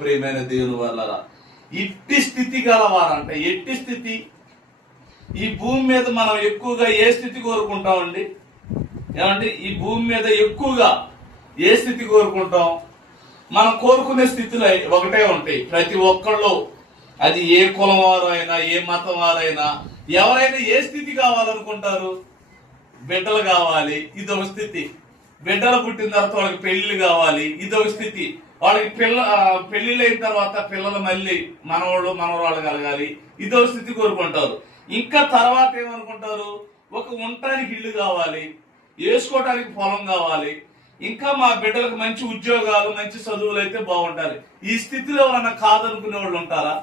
ప్రియమైన దేవుని వల్ల ఇట్టి స్థితి గలవారంట. ఎట్టి స్థితి? ఈ భూమి మీద మనం ఎక్కువగా ఏ స్థితి కోరుకుంటామండి? ఏమంటే ఈ భూమి మీద ఎక్కువగా ఏ స్థితి కోరుకుంటాం? మనం కోరుకునే స్థితిలో ఒకటే ఉంటాయి ప్రతి ఒక్కళ్ళు. అది ఏ కులం వారు అయినా, ఏ మతం వారైనా, ఎవరైనా ఏ స్థితి కావాలనుకుంటారు? బిడ్డలు కావాలి, ఇదొక స్థితి. బిడ్డలు పుట్టిన తర్వాత వాళ్ళకి పెళ్లిళ్ళు కావాలి, ఇదొక స్థితి. వాళ్ళకి పెళ్లిళ్ళు అయిన తర్వాత పిల్లలు మళ్ళీ మనవాళ్ళు మనవరాళ్ళు కలగాలి, ఇదో స్థితి కోరుకుంటారు. ఇంకా తర్వాత ఏమనుకుంటారు? ఒక ఉండటానికి ఇల్లు కావాలి, వేసుకోవటానికి పొలం కావాలి, ఇంకా మా బిడ్డలకు మంచి ఉద్యోగాలు, మంచి చదువులు అయితే బాగుంటారు. ఈ స్థితిలో ఎవరన్నా కాదనుకునే వాళ్ళు ఉంటారా?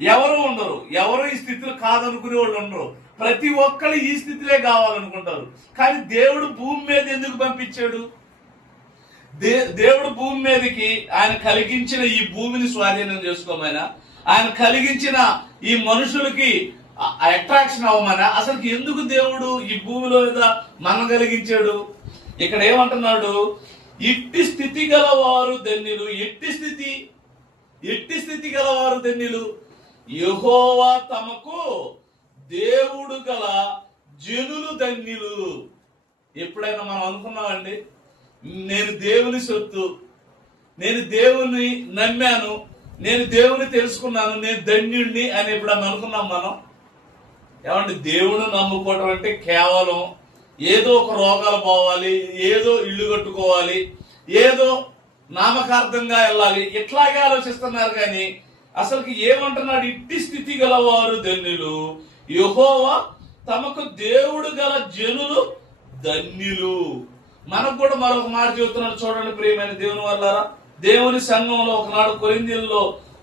ఎవరు ఉండరు. ఎవరు ఈ స్థితిలో కాదనుకునే వాళ్ళు ఉండరు. ప్రతి ఒక్కరు ఈ స్థితిలే కావాలనుకుంటారు. కానీ దేవుడు భూమి మీద ఎందుకు పంపించాడు? దేవుడు భూమి మీదకి ఆయన కలిగించిన ఈ భూమిని స్వాధీనం చేసుకోమైనా, ఆయన కలిగించిన ఈ మనుషులకి అట్రాక్షన్ అవ్వమనా, అసలు ఎందుకు దేవుడు ఈ భూమిలో మనం కలిగించాడు? ఇక్కడ ఏమంటున్నాడు? ఇట్టి స్థితి గలవారు ధన్యులు. ఎట్టి స్థితి గలవారు ధన్యులు. యెహోవా తమకు దేవుడు గల జనులు ధన్యులు. ఎప్పుడైనా మనం అనుకున్నామండి, నేను దేవుని సొత్తు, నేను దేవుని నమ్మాను, నేను దేవుని తెలుసుకున్నాను, నేను ధన్యుణ్ణి అని ఎప్పుడన్నా అనుకున్నాం మనం? ఏమంటే దేవుడు నమ్ముకోవడం అంటే కేవలం ఏదో ఒక రోగాలు పోవాలి, ఏదో ఇల్లు కట్టుకోవాలి, ఏదో నామకార్థంగా వెళ్ళాలి, ఇట్లాగే ఆలోచిస్తున్నారు. కానీ అసలుకి ఏమంటున్నాడు? ఇట్టి స్థితి గలవారు ధన్యులు. యెహోవా తమకు దేవుడు గల జనులు ధన్యులు. మనకు కూడా మరొక మాట చెబుతున్నాడు చూడండి ప్రియమైన దేవుని వల్లారా. దేవుని సంఘంలో ఒకనాడు కొరింథీయుల్లో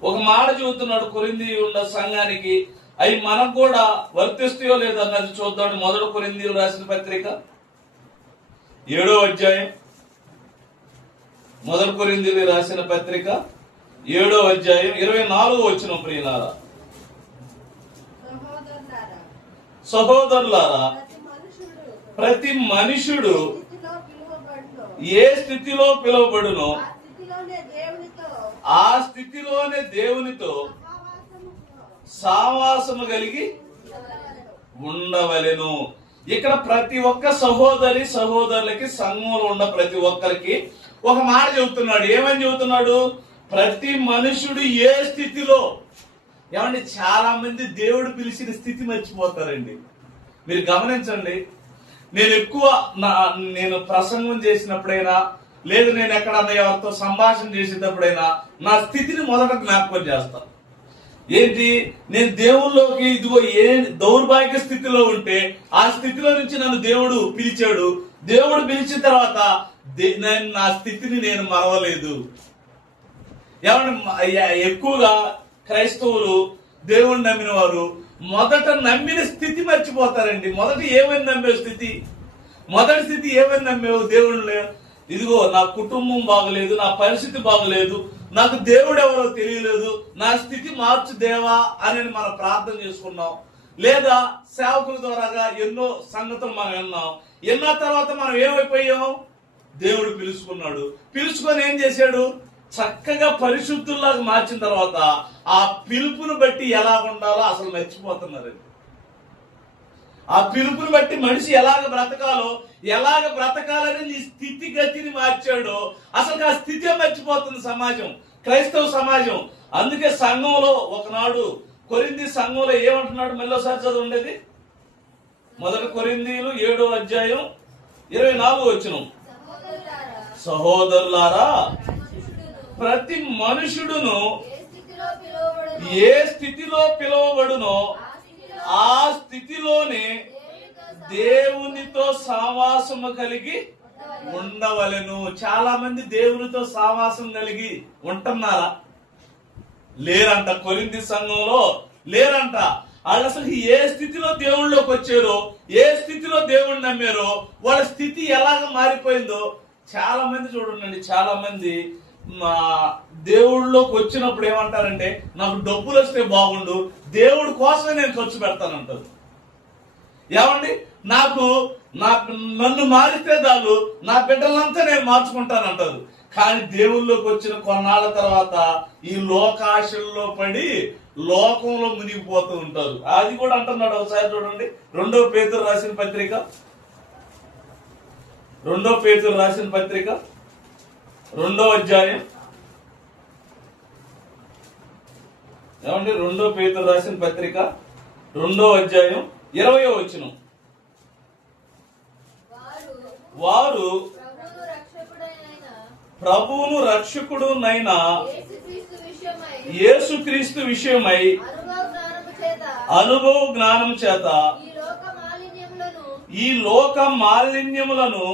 ఒక మాట చెబుతున్నాడు కొరింథీ ఉన్న సంఘానికి. అవి మనకు కూడా వర్తిస్తాయో లేదన్నది చూద్దాం. 1 కొరింథీయులు రాసిన పత్రిక 7వ అధ్యాయం. 1 కొరింథీయులు రాసిన పత్రిక 7వ అధ్యాయం 24వ వచనం. ప్రియులారా, సహోదరులారా, ప్రతి మనుషుడు ఏ స్థితిలో పిలువబడునో ఆ స్థితిలోనే దేవునితో సావాసము కలిగి ఉండవలెను. ఇక్కడ ప్రతి ఒక్క సహోదరులకి సంఘంలో ఉన్న ప్రతి ఒక్కరికి ఒక మాట చెబుతున్నాడు. ఏమని చెబుతున్నాడు? ప్రతి మనుషుడు ఏ స్థితిలో. ఏమండి, చాలా మంది దేవుడు పిలిచిన స్థితి మర్చిపోతారండి. మీరు గమనించండి. నేను ప్రసంగం చేసినప్పుడైనా, లేదు నేను ఎక్కడన్నా ఎవరితో సంభాషణ చేసేటప్పుడైనా నా స్థితిని మొదట జ్ఞాపకం చేస్తాను. ఏంటి? నేను దేవుళ్ళలోకి ఇదిగో ఏ దౌర్భాగ్య స్థితిలో ఉంటే ఆ స్థితిలో నుంచి నన్ను దేవుడు పిలిచాడు. దేవుడు పిలిచిన తర్వాత నా స్థితిని నేను మరవలేదు. ఏమంటే ఎక్కువగా క్రైస్తవులు, దేవుణ్ణి నమ్మిన వారు మొదట నమ్మిన స్థితి మర్చిపోతారండి. మొదట ఏమని నమ్మేవు స్థితి? మొదటి స్థితి ఏమని నమ్మేవు? దేవుళ్ళు, ఇదిగో నా కుటుంబం బాగలేదు, నా పరిస్థితి బాగలేదు, నాకు దేవుడు ఎవరో తెలియలేదు, నా స్థితి మార్చు దేవా అని మనం ప్రార్థన చేసుకున్నాం. లేదా సేవకుల ద్వారాగా ఎన్నో సంగతులు మనం విన్నాం. విన్న తర్వాత మనం ఏమైపోయాం? దేవుడు పిలుచుకున్నాడు. పిలుచుకొని ఏం చేశాడు? చక్కగా పరిశుద్ధుల్లాగా మార్చిన తర్వాత ఆ పిలుపును బట్టి ఎలా ఉండాలో అసలు మర్చిపోతున్నారండి. ఆ పిలుపుని బట్టి మనిషి ఎలాగ బ్రతకాలని నీ స్థితిగతిని మార్చాడో అసలు ఆ స్థితే మర్చిపోతుంది సమాజం, క్రైస్తవ సమాజం. అందుకే సంఘంలో ఒకనాడు కొరింథీ సంఘంలో ఏమంటున్నాడు? మళ్ళీసారి చదవండి. 1 కొరింథీయులు 7వ అధ్యాయం 24వ వచనం. సహోదరులారా, ప్రతి మనుషుడును ఏ స్థితిలో పిలువబడునో ఆ స్థితిలోనే దేవునితో సావాసము కలిగి ఉండవలెను. చాలా మంది దేవునితో సావాసం కలిగి ఉంటున్నారా? లేరంట. కొరింథీ సంఘంలో లేరంట. వాళ్ళు అసలు ఏ స్థితిలో దేవుళ్ళలోకి వచ్చారో, ఏ స్థితిలో దేవుణ్ణి నమ్మారో, వాళ్ళ స్థితి ఎలాగ మారిపోయిందో చాలా మంది చూడండి. చాలా మంది దేవుళ్ళలోకి వచ్చినప్పుడు ఏమంటారంటే, నాకు డబ్బులు వస్తే బాగుండు, దేవుడి కోసమే నేను ఖర్చు పెడతానంటారు. ఏమండి, నన్ను మారిస్తే చాలు, నా బిడ్డలంతా నేను మార్చుకుంటానంటారు. కానీ దేవుళ్ళలోకి వచ్చిన కొన్నాళ్ళ తర్వాత ఈ లోకాశల్లో పడి లోకంలో మునిగిపోతూ ఉంటారు. అది కూడా అంటున్నాడు. ఒకసారి చూడండి, 2 పేతురు రాసిన పత్రిక 2వ అధ్యాయం. ఏమండి? 2 పేతురు రాసిన పత్రిక 2వ అధ్యాయం 20వ వచనం. వారు ప్రభువును రక్షకుడునైన యేసుక్రీస్తు విషయమై అనుభవ జ్ఞానం చేత ఈ లోక మాలిన్యములను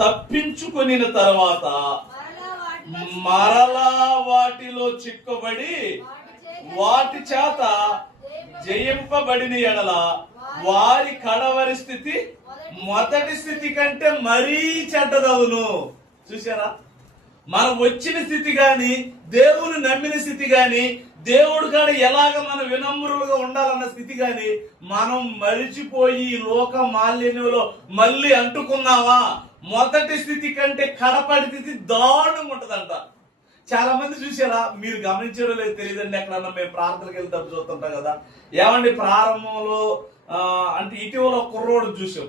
తప్పించుకొనిన తర్వాత మరలా వాటిలో చిక్కబడి వాటి చేత జయింపబడిన ఎడల వారి కడవరి స్థితి మొదటి స్థితి కంటే మరీ చెడ్డదవును. చూసారా? మనం వచ్చిన స్థితి గాని, దేవుని నమ్మిన స్థితి గాని, దేవుడు కాడ ఎలాగ మనం వినమ్రులుగా ఉండాలన్న స్థితి గాని మనం మరిచిపోయి లోక మాలిన్యంలో మళ్ళీ అంటుకున్నావా, మొదటి స్థితి కంటే కడపడి స్థితి దారుణంగా ఉంటదంట. చాలా మంది చూసారా? మీరు గమనించారో లేదు తెలియదండి. ఎక్కడన్నా మేము ప్రార్థనకి వెళ్తే చూస్తుంటాం కదా. ఏమండి, ప్రారంభంలో అంటే ఇటీవల కుర్రోడు చూసాం,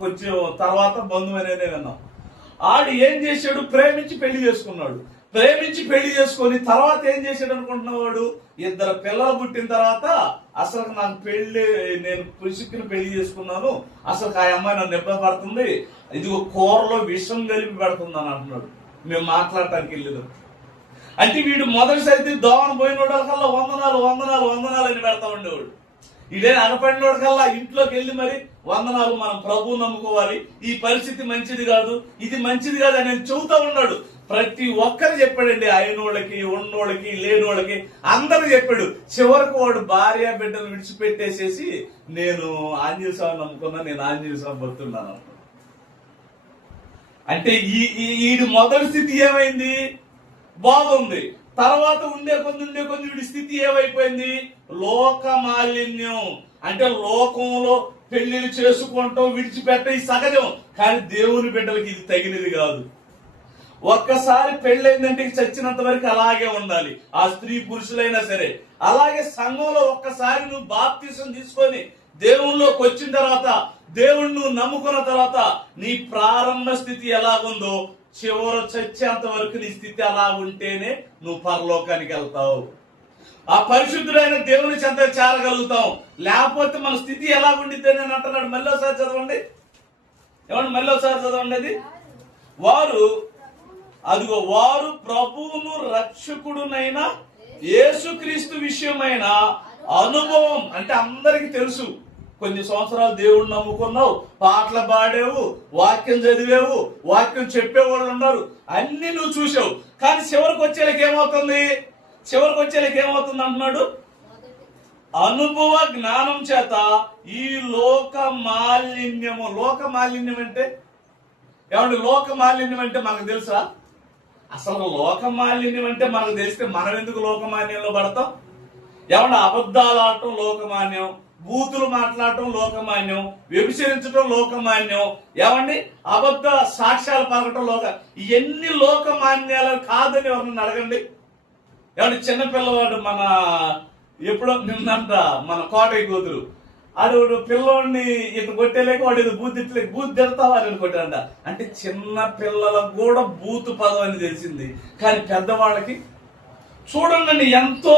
కొంచెం తర్వాత బంధువు అనేది విన్నాం. ఆడు ఏం చేశాడు? ప్రేమించి పెళ్లి చేసుకున్నాడు. ప్రేమించి పెళ్లి చేసుకుని తర్వాత ఏం చేశాడు అనుకుంటున్నవాడు? 2 పిల్లలు పుట్టిన తర్వాత అసలు నాకు నేను పురుషుక్కిని పెళ్లి చేసుకున్నాను, అసలు ఆ అమ్మాయి నన్ను ఇబ్బంది పడుతుంది, ఇదిగో కూరలో విషం కలిపి పెడుతుంది అని అంటున్నాడు. మేము మాట్లాడటానికి వెళ్ళేది. అంటే వీడు మొదటిసారి దోమను పోయిన కల్లా వందనాలు అని పెడతా ఉండేవాడు. ఇదే అనపడినోడు కల్లా ఇంట్లోకి వెళ్ళి మరి వందనాలు, మనం ప్రభువు నమ్ముకోవాలి, ఈ పరిస్థితి మంచిది కాదు, ఇది మంచిది కాదు అని చెబుతా ఉన్నాడు. ప్రతి ఒక్కరు చెప్పాడండి, అయినోళ్ళకి, ఉన్నోళ్ళకి, లేనోళ్ళకి అందరూ చెప్పాడు. చివరికి వాడు భార్య బిడ్డలు విడిచిపెట్టేసేసి నేను ఆంజనేయ స్వామి నమ్ముకున్నా, నేను ఆంజనేయ స్వామి భక్తున్నాను. అంటే ఈ మొదటి స్థితి ఏమైంది? బాగుంది. తర్వాత ఉండే కొద్ది వీడి స్థితి ఏమైపోయింది? లోక మాలిన్యం. అంటే లోకంలో పెళ్లిళ్ళు చేసుకుంటాం, విడిచిపెట్ట ఈ సహజం. కానీ దేవుని బిడ్డలకి ఇది తగినది కాదు. ఒక్కసారి పెళ్ళైందంటే చచ్చినంత వరకు అలాగే ఉండాలి, ఆ స్త్రీ పురుషులైనా సరే. అలాగే సంఘంలో ఒక్కసారి నువ్వు బాప్తిసం తీసుకొని దేవుళ్ళలోకి వచ్చిన తర్వాత, దేవుణ్ణి నువ్వు నమ్ముకున్న తర్వాత నీ ప్రారంభ స్థితి ఎలాగుందో చివరి చచ్చేంత వరకు నీ స్థితి అలా ఉంటేనే నువ్వు పరలోకానికి వెళ్తావు, ఆ పరిశుద్ధుడైన దేవుని చెంత చేరగలుగుతాం. లేకపోతే మన స్థితి ఎలా ఉండిద్ది అని అంటున్నాడు. మళ్ళీ ఒకసారి చదవండి. ఏమండి? మళ్ళీ ఒకసారి చదవండి. అది వారు ప్రభువును రక్షకుడునైన యేసుక్రీస్తు విషయమైన అనుభవం. అంటే అందరికి తెలుసు, కొన్ని సంవత్సరాలు దేవుణ్ణి నమ్ముకున్నావు, పాటలు పాడావు, వాక్యం చదివావు, వాక్యం చెప్పేవాళ్ళు ఉన్నారు, అన్ని నువ్వు చూసావు. కానీ చివరికి వచ్చేళ్ళకి ఏమవుతుంది అంటున్నాడు? అనుభవ జ్ఞానం చేత ఈ లోక మాలిన్యము. లోక మాలిన్యం అంటే ఏమంటే? లోక మాలిన్యం అంటే మనకు తెలుసా? అసలు లోక మాలిన్యం అంటే మనకు తెలిస్తే మనం ఎందుకు లోకమాన్యంలో పడతాం? ఏమన్నా? అబద్ధాలు ఆడటం లోకమాన్యం, బూతులు మాట్లాడటం లోకమాన్యం, వ్యభిచరించడం లోకమాన్యం, ఏమండి అబద్ధ సాక్ష్యాలు పలకటం ఇవన్నీ లోకమాన్యాలు కాదని ఎవరిని అడగండి. ఏమంటే? చిన్నపిల్లవాడు ఎప్పుడో నిన్నంట మన కోటయ్య కూతురు ఆడు పిల్లోడిని ఇటు కొట్టేలేక వాడు ఏదో బూత్ తిడతావా అని కొట్టాడంట. అంటే చిన్న పిల్లలకు కూడా బూతు పదం అని తెలిసింది, కానీ పెద్దవాళ్ళకి చూడండి ఎంతో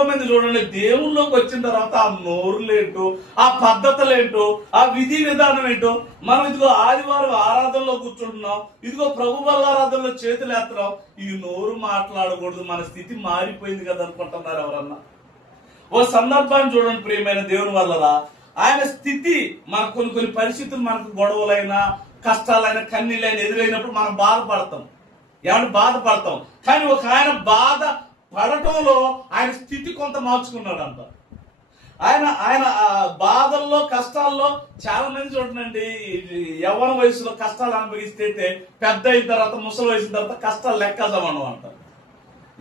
మంది చూడండి దేవుళ్ళలోకి వచ్చిన తర్వాత ఆ నోరులేంటో, ఆ పద్ధతులేంటో, ఆ విధి విధానం ఏంటో. మనం ఇదిగో ఆదివారం ఆరాధనలో కూర్చుంటున్నాం, ఇదిగో ప్రభు బల్లారాధనలో చేతులు ఎత్తడం, ఈ నోరు మాట్లాడకూడదు, మన స్థితి మారిపోయింది కదా అనుకుంటున్నారు ఎవరన్నా? ఓ సందర్భాన్ని చూడండి ప్రియమైన దేవుని వల్ల ఆయన స్థితి, మన కొన్ని పరిస్థితులు మనకు గొడవలైనా, కష్టాలైనా, కన్నీళ్ళైనా ఎదురైనప్పుడు మనం బాధపడతాం. బాధపడతాం. కానీ ఒక ఆయన బాధ పడటంలో ఆయన స్థితి కొంత మార్చుకున్నాడంట. ఆయన బాధల్లో, కష్టాల్లో చాలా మంది చూడండి, యవ్వన వయసులో కష్టాలు అనుభవిస్తే పెద్ద అయిన తర్వాత, ముసలి వయసు తర్వాత కష్టాలు లెక్కజమనం అంటారు.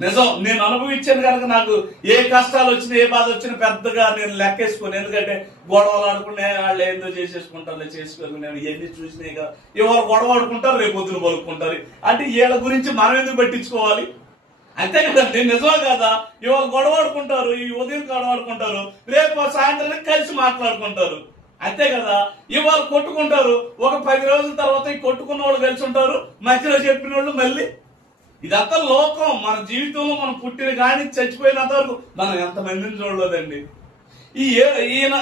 నిజం, నేను అనుభవించాను కనుక నాకు ఏ కష్టాలు వచ్చినా ఏ బాధ వచ్చినా పెద్దగా నేను లెక్కేసుకోను. ఎందుకంటే గొడవలు ఆడుకునే వాళ్ళు ఏందో చేసేసుకుంటారు, చేసుకోను. నేను ఎన్ని చూసినాయి కదా, ఇవాళ గొడవ ఆడుకుంటారు, రేపు పొద్దున పలుకుంటారు. అంటే వీళ్ళ గురించి మనం ఎందుకు పట్టించుకోవాలి? అంతే కదండి, నిజమే కదా. ఇవాళ గొడవ ఆడుకుంటారు, ఈ ఉదయం గొడవ ఆడుకుంటారు, రేపు సాయంత్రానికి కలిసి మాట్లాడుకుంటారు. అంతే కదా. ఇవాళ కొట్టుకుంటారు, ఒక 10 రోజుల తర్వాత ఈ కొట్టుకున్న వాళ్ళు కలిసి ఉంటారు, మధ్యలో చెప్పిన వాళ్ళు మళ్ళీ. ఇదంతా లోకం. మన జీవితంలో మనం పుట్టిన కానీ చచ్చిపోయినంత వరకు మనం ఎంతమందిని చూడలేదండి. ఈయన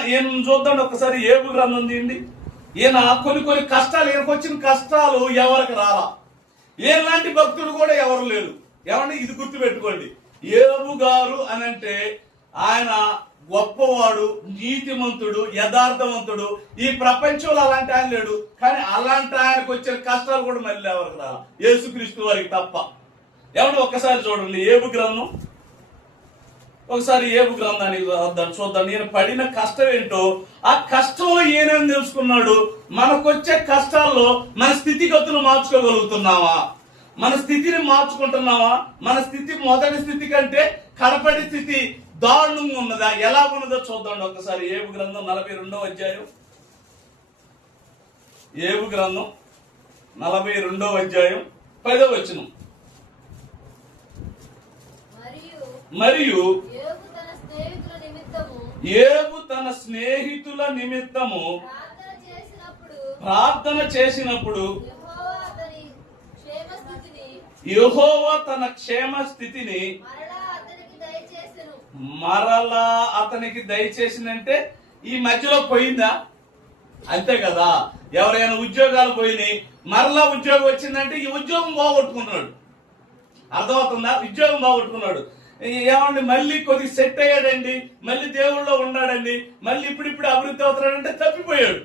చూద్దాం ఒకసారి. ఏబు గ్రంథం తీయండి. ఈయన కొన్ని కష్టాలు, ఈయనకు వచ్చిన కష్టాలు ఎవరికి రాలా. ఏలాంటి భక్తుడు కూడా ఎవరు లేరు. ఏమండి, ఇది గుర్తుపెట్టుకోండి. ఏబు గారు అని అంటే ఆయన గొప్పవాడు, నీతిమంతుడు, యథార్థవంతుడు. ఈ ప్రపంచంలో అలాంటి ఆయన లేడు. కానీ అలాంటి ఆయనకు వచ్చిన కష్టాలు కూడా మళ్ళీ ఎవరికి రాలా, యేసుక్రీస్తు వారికి తప్ప. ఏమంటే ఒక్కసారి చూడండి ఏబు గ్రంథం. ఒకసారి ఏబు గ్రంథానికి చూద్దాం. నేను పడిన కష్టం ఏంటో, ఆ కష్టంలో ఏనేం తెలుసుకున్నాడు. మనకొచ్చే కష్టాల్లో మన స్థితిగతులు మార్చుకోగలుగుతున్నావా? మన స్థితిని మార్చుకుంటున్నావా? మన స్థితి మొదటి స్థితి కంటే కడపడి స్థితి దారుణంగా ఉన్నదా? ఎలా ఉన్నదో చూద్దాం ఒకసారి. ఏబు గ్రంథం 42వ అధ్యాయం. ఏబు గ్రంథం 42వ అధ్యాయం 10వ వచనం. మరియు ఏబు తన స్నేహితుల నిమిత్తము ప్రార్థన చేసినప్పుడు యెహోవా తన క్షేమ స్థితిని మరలా అతనికి దయచేసినంటే ఈ మధ్యలో పోయిందా? అంతే కదా. ఎవరైనా ఉద్యోగాలు పోయినాయి, మరలా ఉద్యోగం వచ్చిందంటే ఈ ఉద్యోగం బాగొట్టుకున్నాడు. అర్థమవుతుందా? ఉద్యోగం బాగొట్టుకున్నాడు. ఏమండి, మళ్ళీ కొద్దిగా సెట్ అయ్యాడండి, మళ్ళీ దేవుళ్ళలో ఉన్నాడండి, మళ్ళీ ఇప్పుడు అభివృద్ధి అవుతున్నాడంటే తప్పిపోయాడు.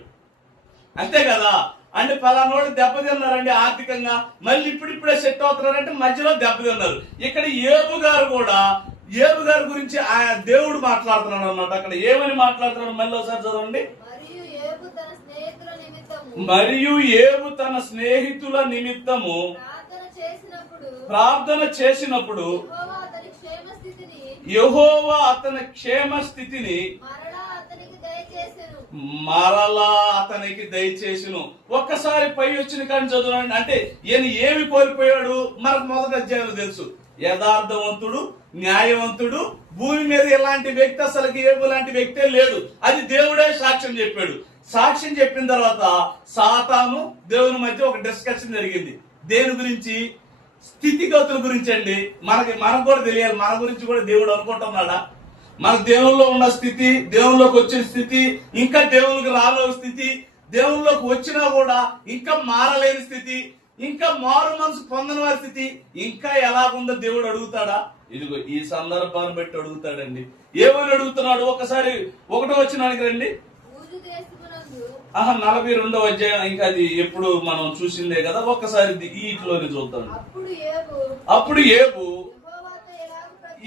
అంతే కదా. అంటే పలానోళ్ళు దెబ్బతిన్నారండి ఆర్థికంగా, మళ్ళీ ఇప్పుడిప్పుడే సెట్ అవుతున్నారంటే మధ్యలో దెబ్బతిన్నారు. ఇక్కడ ఏబు గారు కూడా, ఏబు గారి గురించి ఆయన దేవుడు మాట్లాడుతున్నాడు అన్నమాట. అక్కడ ఏమని మాట్లాడుతున్నాడు మళ్ళీ ఒకసారి చదవండి. మరియు ఏబు తన స్నేహితుల నిమిత్తము ప్రార్థన చేసినప్పుడు యెహోవా అతని క్షేమ స్థితిని మరలా అతనికి దయచేసును. ఒక్కసారి పై వచ్చిన కానీ చదవండి. అంటే ఈయన ఏమి కోల్పోయాడు మనకు మొదటి అధ్యాయంలో తెలుసు. యథార్థవంతుడు, న్యాయవంతుడు, భూమి మీద ఎలాంటి వ్యక్తి అసలుకి ఏబు లాంటి వ్యక్తే లేడు. అది దేవుడే సాక్ష్యం చెప్పాడు. సాక్ష్యం చెప్పిన తర్వాత సాతాను దేవుని మధ్య ఒక డిస్కషన్ జరిగింది. దేని గురించి? స్థితిగతుల గురించి అండి. మనకు కూడా తెలియాలి, మన గురించి కూడా దేవుడు అనుకుంటున్నాడా? మన దేవుల్లో ఉన్న స్థితి, దేవుల్లోకి వచ్చిన స్థితి, ఇంకా దేవునికి రాలేని స్థితి, దేవుల్లోకి వచ్చినా కూడా ఇంకా మారలేని స్థితి, ఇంకా మారు మనసు పొందని వారి స్థితి ఇంకా ఎలాగుందో దేవుడు అడుగుతాడా? ఇదిగో ఈ సందర్భాన్ని బట్టి అడుగుతాడండి. ఏమని అడుగుతున్నాడు? ఒకసారి 1వ వచనానికి రండి. 42వ అధ్యాయం. ఇంకా అది ఎప్పుడు మనం చూసిందే కదా. ఒక్కసారి ఈటిలోనే చూద్దాం. అప్పుడు ఏబు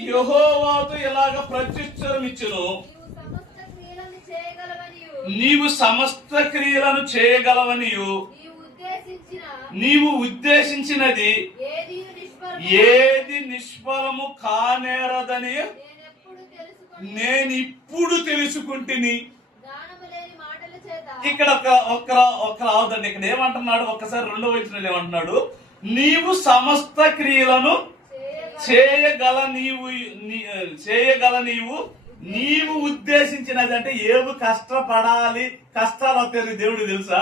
యెహోవాతో ఎలాగ ప్రత్యుత్తరం ఇచ్చును, నీవు సమస్త క్రియలను చేయగలవనియు నీవు ఉద్దేశించినది ఏది నిష్ఫలము కానేరదని నేనిప్పుడు తెలుసుకుంటుని. ఇక్కడ ఒక అవుదండి. ఇక్కడ ఏమంటున్నాడు? ఒక్కసారి 2వ వచనంలో ఏమంటున్నాడు? నీవు సమస్త క్రియలను చేయగల నీవు ఉద్దేశించినది. అంటే ఏవి కష్టపడాలి, కష్టాలు వస్తాయి దేవుడికి తెలుసా?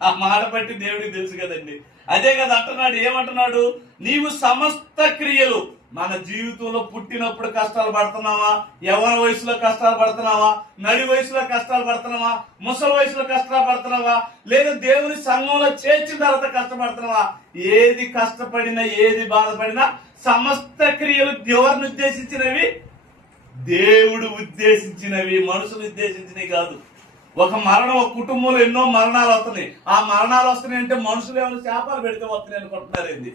ఆ మాట బట్టి దేవుడికి తెలుసు కదండి. అదే కదా అంటున్నాడు. ఏమంటున్నాడు? నీవు సమస్త క్రియలు. మన జీవితంలో పుట్టినప్పుడు కష్టాలు పడుతున్నావా? యవ్వన వయసులో కష్టాలు పడుతున్నావా? నడి వయసులో కష్టాలు పడుతున్నావా? ముసలి వయసులో కష్టాలు పడుతున్నావా? లేదా దేవుని సంఘంలో చేర్చిన తర్వాత కష్టపడుతున్నావా? ఏది కష్టపడినా, ఏది బాధపడినా సమస్త క్రియలు ఎవరిని ఉద్దేశించినవి? దేవుడు ఉద్దేశించినవి, మనుషులు ఉద్దేశించినవి కాదు. ఒక మరణం, ఒక కుటుంబంలో ఎన్నో మరణాలు వస్తున్నాయి. ఆ మరణాలు వస్తున్నాయి అంటే మనుషులు ఏమైనా శాపాలు పెడితే వస్తున్నాయి అనుకుంటున్నారేంది?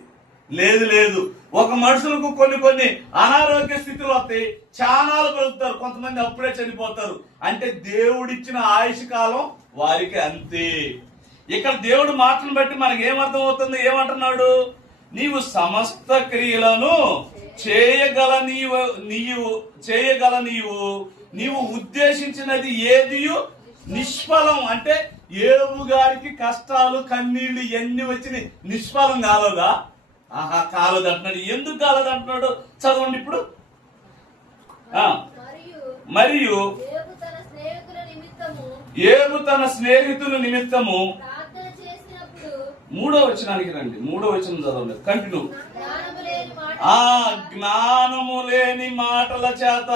లేదు. ఒక మనుషులకు కొన్ని అనారోగ్య స్థితులు వస్తాయి, చానాలు పెరుగుతారు, కొంతమంది అప్పుడే చనిపోతారు. అంటే దేవుడిచ్చిన ఆయుష్ కాలం వారికి అంతే. ఇక్కడ దేవుడు మాటను బట్టి మనకి ఏమర్థం అవుతుంది? ఏమంటున్నాడు? నీవు సమస్త క్రియలను చేయగల నీవు ఉద్దేశించినది ఏదియు నిష్ఫలం. అంటే ఏబు గారికి కష్టాలు కన్నీళ్లు ఎన్ని వచ్చినాయి, నిష్ఫలం కాలదా? ఆహా, కాలదు అంటున్నాడు. ఎందుకు కాలదు అంటున్నాడు? చదవండి ఇప్పుడు. మరియు ఏబు తన స్నేహితుల నిమిత్తము 3వ వచనానికి రండి. 3వ వచనం చదవండి, కంటిన్యూ. జ్ఞానము లేని మాటల చేత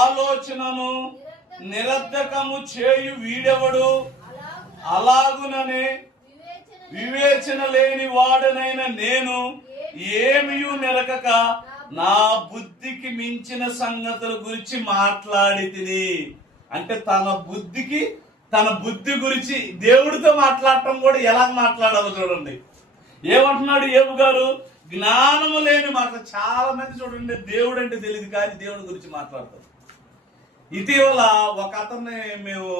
ఆలోచనను నిరర్ధకము చేయు వీడెవడు? అలాగుననే వివేచన లేని వాడనైన నేను ఏమియు నిలకక నా బుద్ధికి మించిన సంగతుల గురించి మాట్లాడి తిని. అంటే తన బుద్ధి గురించి దేవుడితో మాట్లాడటం కూడా ఎలా మాట్లాడాలో చూడండి. ఏమంటున్నాడు ఏబు గారు? జ్ఞానము లేని మాట. చాలా మంది చూడండి, దేవుడు అంటే తెలియదు కానీ దేవుడి గురించి మాట్లాడతారు. ఇటీవల ఒక అతన్ని మేము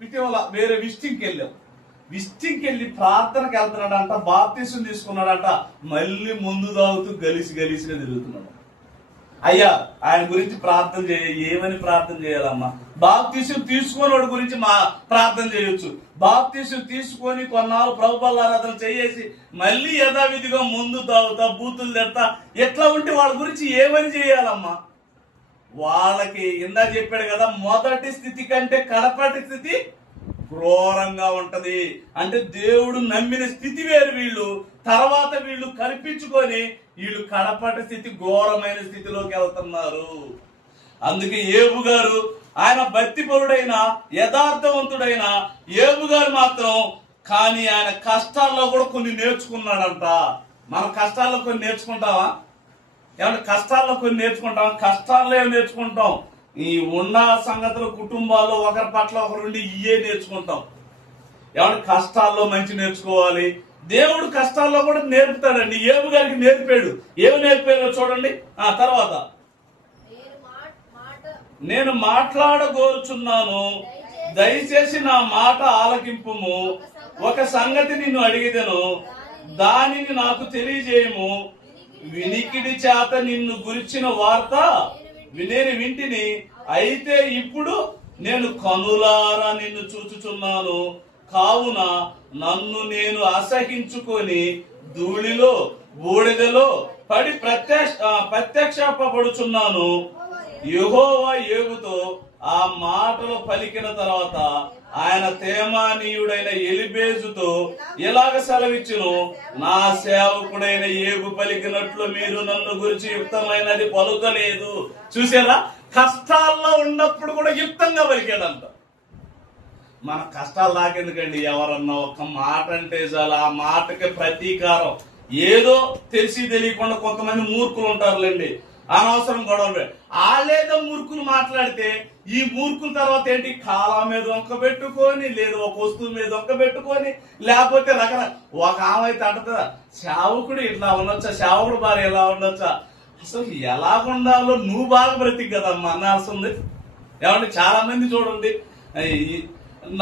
ఇటీవల వేరే విజిటింగ్కి వెళ్ళాం. విజిటింగ్కి వెళ్ళి ప్రార్థనకి వెళ్తున్నాడంట, బాప్తీసం తీసుకున్నాడంట. మళ్ళీ ముందు తాగుతూ గలిసిగా తిరుగుతున్నాడు. అయ్యా, ఆయన గురించి ప్రార్థన ఏమని ప్రార్థన చేయాలమ్మా? బాప్తీసం తీసుకున్నవాడి గురించి ప్రార్థన చేయొచ్చు. బాప్తీసం తీసుకొని కొన్నాళ్ళు ప్రభువుల ఆరాధన చేసి మళ్ళీ యథావిధిగా ముందు తాగుతా బూతులు తిడతా ఎట్లా ఉంటే వాళ్ళ గురించి ఏమని చేయాలమ్మా? వాళ్ళకి ఇందా చెప్పాడు కదా, మొదటి స్థితి కంటే కడపటి స్థితి ఘోరంగా ఉంటది. అంటే దేవుడు నమ్మిన స్థితి వేరు వీళ్ళు, తర్వాత వీళ్ళు కల్పించుకొని వీళ్ళు కడపటి స్థితి ఘోరమైన స్థితిలోకి వెళ్తున్నారు. అందుకే ఏబు గారు ఆయన భక్తిపరుడైన యథార్థవంతుడైన ఏబు గారు మాత్రం కానీ ఆయన కష్టాల్లో కూడా కొన్ని నేర్చుకున్నాడంట. మన కష్టాల్లో కొన్ని నేర్చుకుంటావా? ఏమంటే కష్టాల్లో కొన్ని నేర్చుకుంటాం, కష్టాల్లో ఏమి నేర్చుకుంటాం? ఈ ఉన్న సంగతులు కుటుంబాల్లో ఒకరి పట్ల ఒకరుండి ఇయే నేర్చుకుంటాం. ఏమంటే కష్టాల్లో మంచి నేర్చుకోవాలి. దేవుడు కష్టాల్లో కూడా నేర్పుతాడండి. ఏబు గారికి నేర్పాడు. ఏమి నేర్పాడో చూడండి. తర్వాత నేను మాట్లాడగోరుచున్నాను, దయచేసి నా మాట ఆలకింపుము. ఒక సంగతి నిన్ను అడిగిదెను, దానిని నాకు తెలియజేయము. వినికిడి చేత నిన్ను గురించిన వార్త నేను వింటిని, అయితే ఇప్పుడు నేను కనులారా నిన్ను చూచుచున్నాను. కావున నన్ను నేను అసహించుకొని ధూళిలో బూడిదలో పడి ప్రత్యక్షపడుచున్నాను. యెహోవా ఏబుతో ఆ మాటలు పలికిన తర్వాత ఆయన తేమానీయుడైన ఎలిబేజుతో ఇలాగ సెలవిచ్చును, నా సేవకుడైన ఏబు పలికినట్లు మీరు నన్ను గురించి యుక్తమైనది పలుకలేదు. చూసారా, కష్టాల్లో ఉన్నప్పుడు కూడా యుక్తంగా పలికాడంట. మన కష్టాలు నాకెందుకండి? ఎవరన్నా ఒక్క మాట అంటే చాలు, ఆ మాటకి ప్రతీకారం. ఏదో తెలిసి తెలియకుండా కొంతమంది మూర్ఖులు ఉంటారులేండి, అనవసరం గొడవలు. వాళ్ళేదో మూర్ఖులు మాట్లాడితే ఈ మూర్ఖుల తర్వాత ఏంటి? కాలం మీద వంక పెట్టుకొని, లేదా ఒక వస్తువు మీద వంక పెట్టుకొని, లేకపోతే ఒక ఆమె అయితే అంటుందా, సేవకుడు ఇట్లా ఉండొచ్చా, సేవకుడు భార్య ఎలా ఉండొచ్చా? అసలు ఎలాగుండాలో నువ్వు బాగా బ్రతికి కదమ్మా అనాల్సింది. ఏమంటే చాలా మంది చూడండి,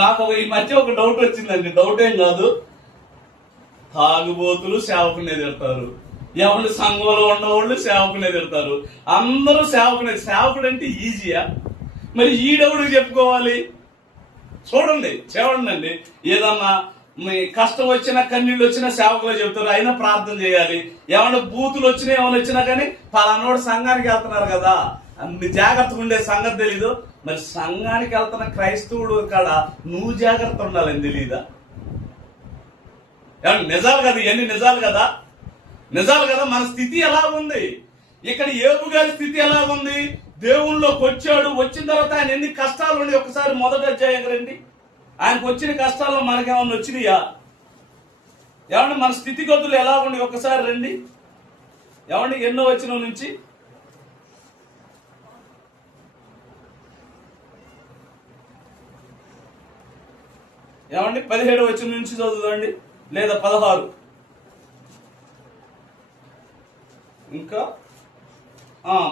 నాకు ఈ మధ్య ఒక డౌట్ వచ్చిందండి. డౌట్ ఏం కాదు, తాగుబోతులు సేవకునే తిడతారు, ఎవరి సంఘంలో ఉన్నవాళ్ళు సేవకునే తిడతారు, అందరూ సేవకుడు అంటే ఈజీయా? మరి ఈడెవడికి చెప్పుకోవాలి? చూడండి అండి, ఏదన్నా మీ కష్టం వచ్చినా కన్నీళ్ళు వచ్చినా సేవకులు చెప్తారు, అయినా ప్రార్థన చేయాలి. ఏమన్నా బూతులు వచ్చినా ఏమైనా వచ్చినా కానీ పలానోడు సంఘానికి వెళ్తున్నారు కదా, అన్ని జాగ్రత్తగా ఉండే సంగతి తెలీదు. మరి సంఘానికి వెళ్తున్న క్రైస్తవుడు కాడ నువ్వు జాగ్రత్త ఉండాలని తెలీదా? ఏమన్నా నిజాలు కదా, ఇవన్నీ నిజాలు కదా. మన స్థితి ఎలా ఉంది? ఇక్కడ ఏబు గారి స్థితి ఎలా ఉంది? దేవుళ్ళలోకి వచ్చాడు, వచ్చిన తర్వాత ఆయన ఎన్ని కష్టాలు ఉన్నాయి ఒకసారి మొదటి అధ్యాయం రండి. ఆయనకు వచ్చిన కష్టాల్లో మనకేమన్నా వచ్చినాయా? ఏమండి మన స్థితిగతులు ఎలా ఉన్నాయి ఒకసారి రండి. ఏమండి ఎన్నో వచ్చిన నుంచి ఏమండి 17 వచ్చిన నుంచి చదువుదండి, లేదా 16 ఇంకా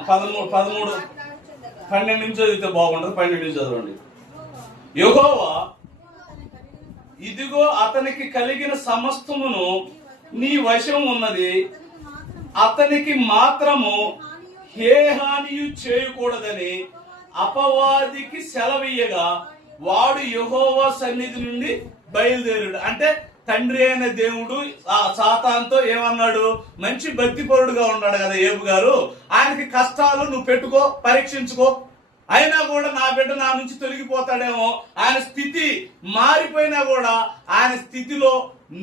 13 12 నుంచి చదివితే బాగుంటుంది. 12 నుంచి చదవండి. యెహోవా ఇదిగో అతనికి కలిగిన సమస్తమును నీ వశం ఉన్నది, అతనికి మాత్రము ఏ హానియు చేయకూడదని అపవాదికి సెలవీయగా వాడు యెహోవా సన్నిధి నుండి బయలుదేరాడు. అంటే తండ్రి అయిన దేవుడు ఆ సాతానుతో ఏమన్నాడు? మంచి భక్తిపరుడుగా ఉన్నాడు కదా ఏబు గారు, ఆయనకి కష్టాలు నువ్వు పెట్టుకో, పరీక్షించుకో, అయినా కూడా నా బిడ్డ నా నుంచి తొలగిపోతాడేమో, ఆయన స్థితి మారిపోయినా కూడా ఆయన స్థితిలో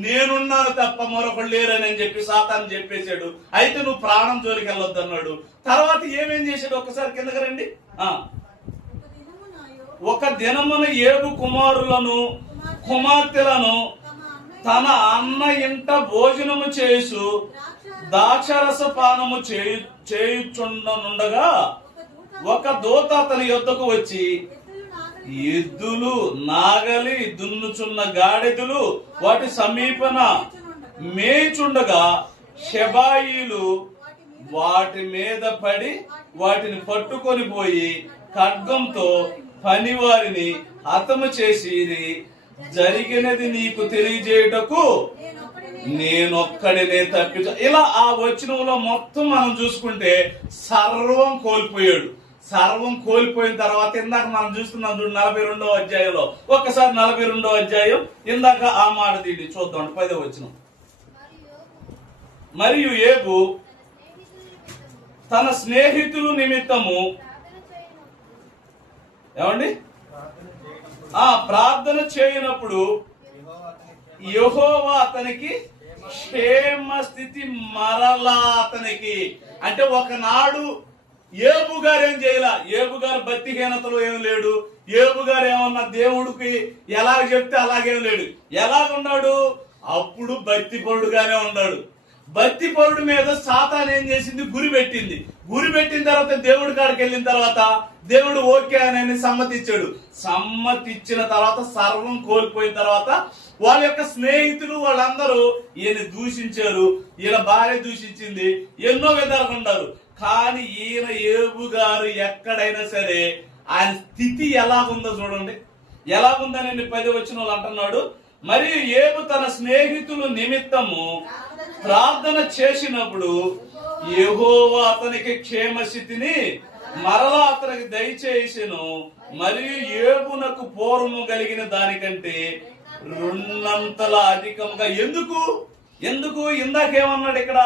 నేనున్నాను తప్ప మరొకడు లేరని చెప్పి సాతాను చెప్పేశాడు. అయితే నువ్వు ప్రాణం జోలికి వెళ్ళొద్దు అన్నాడు. తర్వాత ఏమేం చేశాడు? ఒక్కసారి కిందకి రండి. ఒక దినమున ఏబు కుమారులను కుమార్తెలను తన అన్న ఇంట భోజనము చేసు ద్రాక్షరస పానము చేయుచుండగా ఒక దూత అతని యొద్దకు వచ్చి ఎద్దులు నాగలి దున్నుచున్న గాడిదలు వాటి సమీపన మేచుండగా షెబాయీలు వాటి మీద పడి వాటిని పట్టుకొని పోయి ఖడ్గంతో పనివారిని హతము చేసి జరిగినది నీకు తెలియజేయుటకు నేనొక్కడినే తప్పించ. ఇలా ఆ వచనంలో మొత్తం మనం చూసుకుంటే సర్వం కోల్పోయాడు. సర్వం కోల్పోయిన తర్వాత ఇందాక మనం చూస్తున్నాం చూడు 42వ అధ్యాయంలో, ఒక్కసారి 42వ అధ్యాయం ఇందాక ఆ మాట దీన్ని చూద్దాం. 10వ వచనం. మరియు ఏబు తన స్నేహితులు నిమిత్తము ఏమండి ప్రార్థన చేయనప్పుడు యెహోవా అతనికి క్షేమ స్థితి మరలా అతనికి. అంటే ఒకనాడు ఏబు గారు ఏం చేయాల, ఏబు గారు భక్తిహీనతలో ఏం లేడు, ఏబు గారు ఏమన్నా దేవుడికి ఎలాగ చెప్తే అలాగేం లేడు. ఎలాగున్నాడు? అప్పుడు భక్తిపరుడుగానే ఉన్నాడు. భక్తిపరుడు మీద సాతాను ఏం చేసింది? గురి పెట్టింది. గురి పెట్టిన తర్వాత దేవుడి కాడికి వెళ్ళిన తర్వాత దేవుడు ఓకే అని సమ్మతిచ్చాడు. సమ్మతిచ్చిన తర్వాత సర్వం కోల్పోయిన తర్వాత వాళ్ళ యొక్క స్నేహితులు వాళ్ళందరూ ఈయన దూషించారు, ఈయన భార్య దూషించింది, ఎన్నో విధాలుగా ఉన్నారు. కానీ ఈయన ఏబు గారు ఎక్కడైనా సరే ఆయన స్థితి ఎలాగుందో చూడండి. ఎలాగుందని 10వ వచనంలో అంటున్నాడు. మరియు ఏబు తన స్నేహితులు నిమిత్తము ప్రార్థన చేసినప్పుడు యెహోవా అతనికి క్షేమస్థితిని మరలా అతనికి దయచేసెను. మరియు ఏబునకు పూర్వము కలిగిన దానికంటే 2 అధికంగా. ఎందుకు ఇందాకేమన్నాడు ఇక్కడ?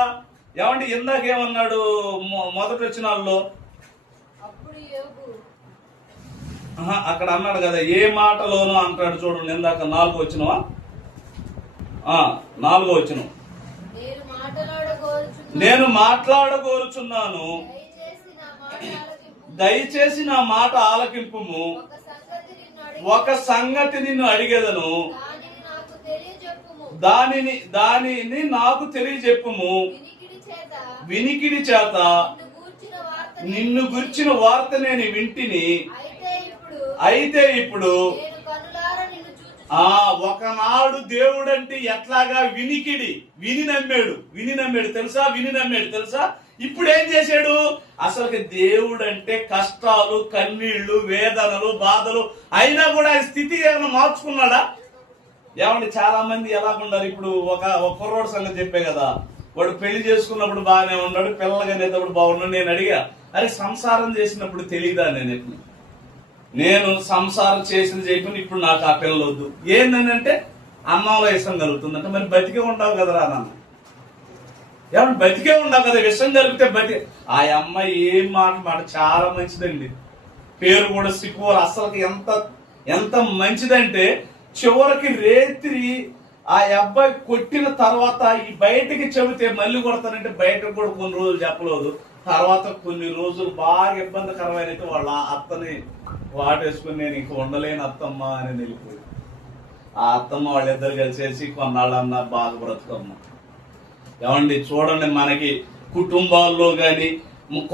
ఏమండి ఇందాకేమన్నాడు మొదటి వచనాల్లో? అక్కడ అన్నాడు కదా ఏ మాటలోనో అంటాడు చూడండి. ఇందాక 4వ వచనమా? 4వ వచనం. నేను మాట్లాడగోరుచున్నాను, దయచేసి నా మాట ఆలకింపుము. ఒక సంగతి నిన్ను అడిగేదను, దానిని నాకు తెలియజెప్పుము. వినికిడి చేత నిన్ను గుర్చిన వార్త నేను వింటిని. అయితే ఇప్పుడు ఒకనాడు దేవుడంటే ఎట్లాగా విని నమ్మాడు తెలుసా. ఇప్పుడు ఏం చేశాడు? అసలు దేవుడు అంటే కష్టాలు, కన్నీళ్లు, వేదనలు, బాధలు అయినా కూడా ఆయన స్థితి ఏమైనా మార్చుకున్నాడా? ఏమంటే చాలా మంది ఎలాగుండాలి. ఇప్పుడు ఒక కుర్రోడు సంగతి చెప్పే కదా, వాడు పెళ్లి చేసుకున్నప్పుడు బాగానే ఉన్నాడు, పిల్లలగానేటప్పుడు బాగున్నాడు. నేను అడిగా, అరే సంసారం చేసినప్పుడు తెలియదా? నేను సంసారం చేసింది చెప్పిన ఇప్పుడు నాకు ఆ పిల్లలు వద్దు. ఏంటంటే అన్నంలో ఇష్టం కలుగుతుందంటే మరి బతికే ఉంటావు కదరా నాన్న. ఏమన్నా బతికే ఉండవు కదా, విషం కలిపితే ఆ అమ్మాయి ఏం మాట చాలా మంచిదండి. పేరు కూడా సిక్కువరు. అసలు ఎంత మంచిదంటే చివరికి రేత్రి ఆ అబ్బాయి కొట్టిన తర్వాత ఈ బయటకి చెబితే మళ్ళీ కొడతానంటే బయటకు కూడా కొన్ని రోజులు చెప్పలేదు. తర్వాత కొన్ని రోజులు బాగా ఇబ్బందికరమైన వాళ్ళ అత్తని వాటేసుకుని నేను ఇంక ఉండలేని అత్తమ్మ అని వెళ్ళిపోయి ఆ అత్తమ్మ వాళ్ళిద్దరు కలిసేసి కొన్నాళ్ళన్నా బాగా బ్రతుకమ్మ. ఏమండి చూడండి, మనకి కుటుంబాల్లో గాని,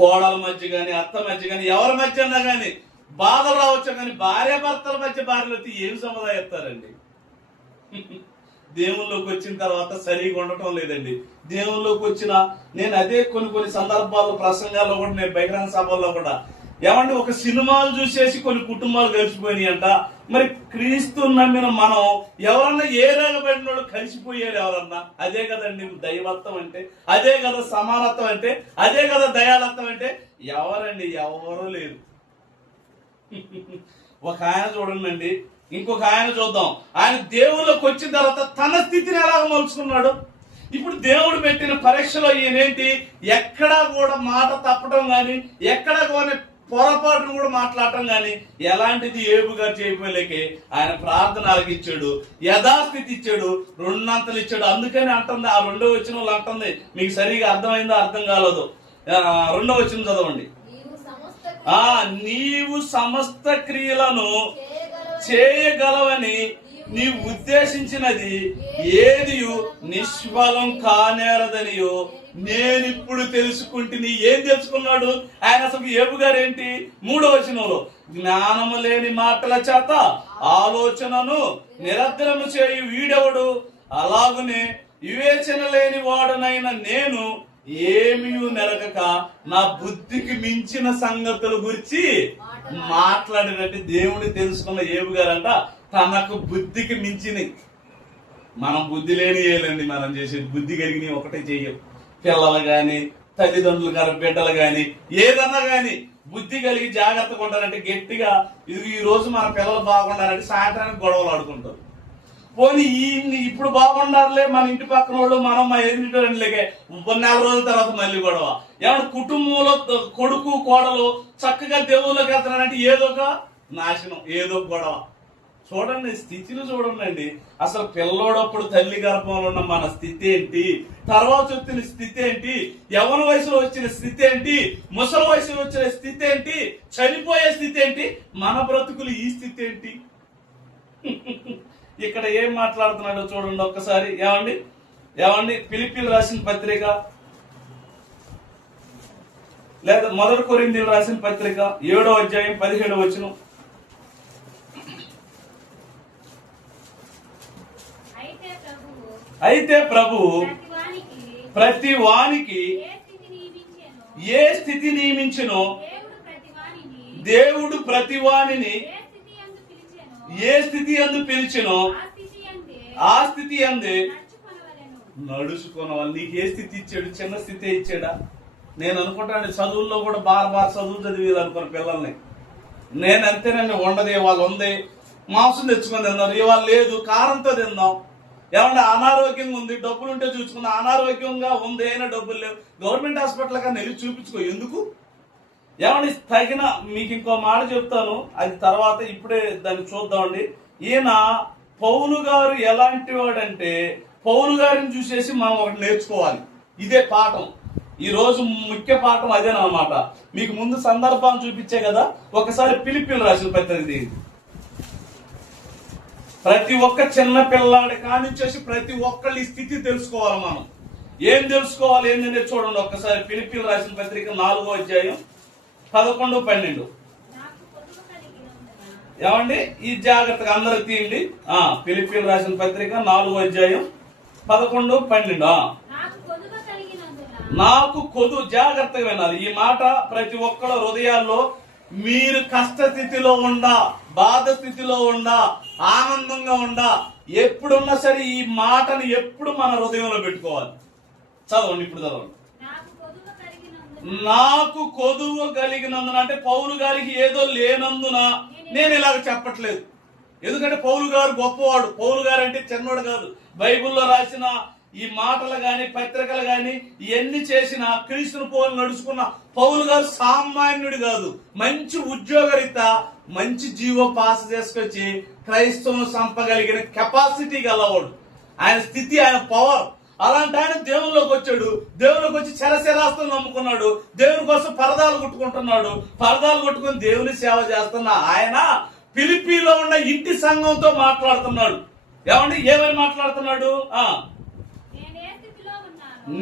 కోడల మధ్య గాని, అత్త మధ్య గాని, ఎవరి మధ్య అన్నా గాని బాధలు రావచ్చు. కానీ భార్యాభర్తల మధ్య భార్యలు అయితే ఏం సముదాయిస్తారండి? దేవుల్లోకి వచ్చిన తర్వాత సరిగా ఉండటం లేదండి. దేవుల్లోకి వచ్చిన నేను అదే కొన్ని సందర్భాల్లో ప్రసంగాల్లో కూడా, నేను బహిరంగ సభల్లో కూడా ఏమంటే ఒక సినిమాలు చూసేసి కొన్ని కుటుంబాలు కలిసిపోయినాయి అంట. మరి క్రీస్తు నమ్మిన మనం ఎవరన్నా ఏ రంగపడిన వాళ్ళు కలిసిపోయారు ఎవరన్నా? అదే కదండి దైవత్వం అంటే, అదే కదా సమానత్వం అంటే, అదే కదా దయాళత్వం అంటే. ఎవరండి? ఎవరు లేరు. ఒక ఆయన చూడండి, ఇంకొక ఆయన చూద్దాం. ఆయన దేవుళ్ళకి వచ్చిన తర్వాత తన స్థితిని ఎలాగ మలుచుకున్నాడు. ఇప్పుడు దేవుడు పెట్టిన పరీక్షలో ఈయనేంటి, ఎక్కడా కూడా మాట తప్పటం గాని, ఎక్కడా కూడా పొరపాటును కూడా మాట్లాడటం గాని ఎలాంటిది ఏబుగా చేయలేకే ఆయన ప్రార్థన ఆలకించాడు, యథాస్థితి ఇచ్చాడు, రెండంతలు ఇచ్చాడు. అందుకని అంటుంది, ఆ 2వ వచనంలో అంటుంది, మీకు సరిగా అర్థమైందో అర్థం కాలేదు. 2వ వచనం చదవండి. నీవు సమస్త క్రియలను చేయగలవని నీవు ఉద్దేశించినది ఏది నిష్ఫలం కానేరదనియో నేనిప్పుడు తెలుసుకుంటుని. ఏం తెలుసుకున్నాడు ఆయన? అసలు ఏబు గారు ఏంటి? 3వ వచనంలో జ్ఞానము లేని మాటల చేత ఆలోచనను నిరర్ధనము చేయు వీడెవడు, అలాగునే వివేచన లేని వాడునైన నేను ఏమీ నెరగక నా బుద్ధికి మించిన సంగతుల గురించి మాట్లాడినట్టు దేవుని తెలుసుకున్న ఏబు గారంట తనకు బుద్ధికి మించినవి. మనం బుద్ధి లేని ఏలండి, మనం చేసేది బుద్ధి కలిగిన ఒకటే చెయ్యం. పిల్లలు గాని, తల్లిదండ్రులు గాని, బిడ్డలు గాని, ఏదన్నా గాని బుద్ధి కలిగి జాగ్రత్తగా ఉంటారంటే గట్టిగా ఈ రోజు మన పిల్లలు బాగుండాలంటే సాయంత్రానికి గొడవలు ఆడుకుంటారు. పోనీ ఇప్పుడు బాగుండాలే మన ఇంటి పక్కన వాళ్ళు, మనం మా ఎదుటికే 4 రోజుల తర్వాత మళ్ళీ గొడవ. ఏమన్నా కుటుంబంలో కొడుకు కోడలు చక్కగా దేవుళ్ళకి వెళ్తున్నారంటే ఏదో ఒక నాశనం, ఏదో గొడవ. చూడండి స్థితిని చూడండి. అసలు పిల్లోడప్పుడు తల్లి గర్భంలో ఉన్న మన స్థితి ఏంటి, తర్వాత వచ్చిన స్థితి ఏంటి, యవ్వన వయసులో వచ్చిన స్థితి ఏంటి, ముసలి వయసులో వచ్చిన స్థితి ఏంటి, చనిపోయే స్థితి ఏంటి, మన బ్రతుకులు ఈ స్థితి ఏంటి? ఇక్కడ ఏం మాట్లాడుతున్నాడో చూడండి ఒక్కసారి. ఏమండి ఫిలిప్పీలు రాసిన పత్రిక లేదా 1 కొరింథీయులు రాసిన పత్రిక 7వ అధ్యాయం 17వ వచనం. అయితే ప్రభువు ప్రతి వానికి ఏ స్థితి నియమించునో దేవుడు ప్రతి వానిని ఏ స్థితి యందు పిలిచెనో ఆ స్థితి అందే నడుచుకోవాలి. నీకు ఏ స్థితి ఇచ్చాడు? చిన్న స్థితి ఇచ్చాడా? నేను అనుకుంటాను చదువుల్లో కూడా బాగా చదువు చదివేది అనుకున్న పిల్లల్ని. నేను అంతేనండి, ఉండదే వాళ్ళు ఉంది, మాంసం తెచ్చుకొని తిన్నారు, ఇవాళ లేదు కారంతో తిందాం. ఏమన్నా అనారోగ్యంగా ఉంది, డబ్బులు ఉంటే చూసుకున్నా, అనారోగ్యంగా ఉంది అయినా డబ్బులు లేవు, గవర్నమెంట్ హాస్పిటల్ కన్నా వెళ్ళి చూపించుకో. ఎందుకు? ఏమండి తగిన మీకు ఇంకో మాట చెప్తాను, అది తర్వాత ఇప్పుడే దాన్ని చూద్దామండి. ఈయన పౌలు గారు ఎలాంటి వాడంటే, పౌలు గారిని చూసేసి మనం ఒకటి నేర్చుకోవాలి. ఇదే పాఠం, ఈ రోజు ముఖ్య పాఠం అదేనమాట. మీకు ముందు సందర్భాన్ని చూపించే కదా, ఒకసారి ఫిలిప్పీలు రాసిన పత్రిక. ప్రతి ఒక్క చిన్న పిల్లాడి కానిచ్చేసి ప్రతి ఒక్కళ్ళ స్థితి తెలుసుకోవాలి. మనం ఏం తెలుసుకోవాలి ఏంటంటే చూడండి ఒక్కసారి ఫిలిప్పీలు రాసిన పత్రిక 4వ అధ్యాయం 11, 12. ఏమండి ఈ జాగ్రత్తగా అందరూ తీయండి. ఫిలిప్పీలు రాసిన పత్రిక 4వ అధ్యాయం 11, 12. నాకు కొదు, జాగ్రత్తగా వినాలి ఈ మాట. ప్రతి ఒక్కళ్ళ హృదయాల్లో మీరు కష్ట స్థితిలో ఉండా, బాధ స్థితిలో ఉండా, ఆనందంగా ఉండా, ఎప్పుడున్నా సరే ఈ మాటను ఎప్పుడు మన హృదయంలో పెట్టుకోవాలి. చదవండి, ఇప్పుడు చదవండి. నాకు కొదువు కలిగినందున అంటే పౌలు గారికి ఏదో లేనందున నేను ఇలాగ చెప్పట్లేదు. ఎందుకంటే పౌలు గారు గొప్పవాడు. పౌలు గారు అంటే చిన్నవాడు కాదు. బైబిల్లో రాసిన ఈ మాటలు గాని, పత్రికలు గాని ఇవన్నీ చేసిన, క్రీస్తుని పోలు నడుచుకున్న పౌలు గారు సామాన్యుడు కాదు. మంచి ఉద్యోగరీత, మంచి జీవోపాస చేసుకొచ్చి క్రైస్తవును చంపగలిగిన కెపాసిటీ గలవాడు. ఆయన స్థితి, ఆయన పవర్. అలాంటి ఆయన దేవుల్లోకి వచ్చాడు. దేవుల్లోకి వచ్చి చెరశరాస్తులు నమ్ముకున్నాడు. దేవుని కోసం పరదాలు కొట్టుకుంటున్నాడు. పరదాలు కొట్టుకుని దేవుని సేవ చేస్తున్న ఆయన ఫిలిప్పీలో ఉన్న ఇంటి సంఘంతో మాట్లాడుతున్నాడు. ఏమని మాట్లాడుతున్నాడు?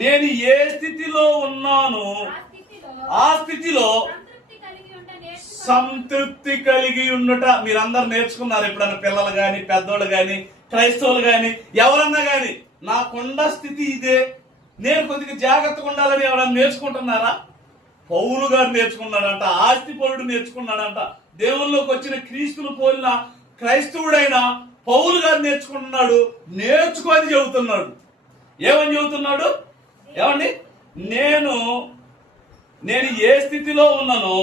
నేను ఏ స్థితిలో ఉన్నాను ఆ స్థితిలో సంతృప్తి కలిగి ఉండట. మీరందరూ నేర్చుకున్నారు ఎప్పుడన్నా, పిల్లలు గాని, పెద్దోళ్ళు గాని, క్రైస్తవులు గాని, ఎవరన్నా గాని. నాకున్న స్థితి ఇదే, నేను కొద్దిగా జాగ్రత్తగా ఉండాలని ఎవరన్నా నేర్చుకుంటున్నారా? పౌలు గారు నేర్చుకున్నాడంట, ఆస్తిపరుడు నేర్చుకున్నాడంట, దేవుళ్ళలోకి వచ్చిన క్రీస్తును పోలిన క్రైస్తవుడైన పౌలు గారు నేర్చుకుంటున్నాడు. నేర్చుకొని చెబుతున్నాడు. ఏమని చెబుతున్నాడు? ఏమండి, నేను ఏ స్థితిలో ఉన్నానో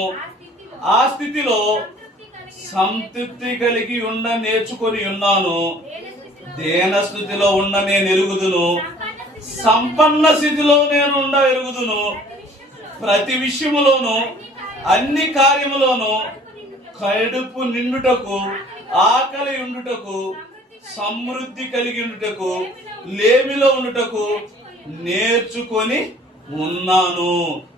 ఆ స్థితిలో సంతృప్తి కలిగి ఉండ నేర్చుకొని ఉన్నాను. దేన స్థితిలో ఉండ నేను ఎరుగుదును, సంపన్న స్థితిలో నేను ఉండ ఎరుగుదును. ప్రతి విషయములోను అన్ని కార్యములోను కడుపు నిండుటకు, ఆకలి ఉండుటకు, సమృద్ధి కలిగి ఉండుటకు, లేమిలో ఉండుటకు నేర్చుకొని ఉన్నాను.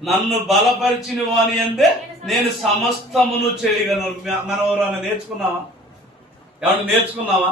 నన్ను బలపరిచిన వాని అందే నేను సమస్తమును చేయగలను. మనం ఎవరైనా నేర్చుకున్నావా? ఏమన్నా నేర్చుకున్నావా?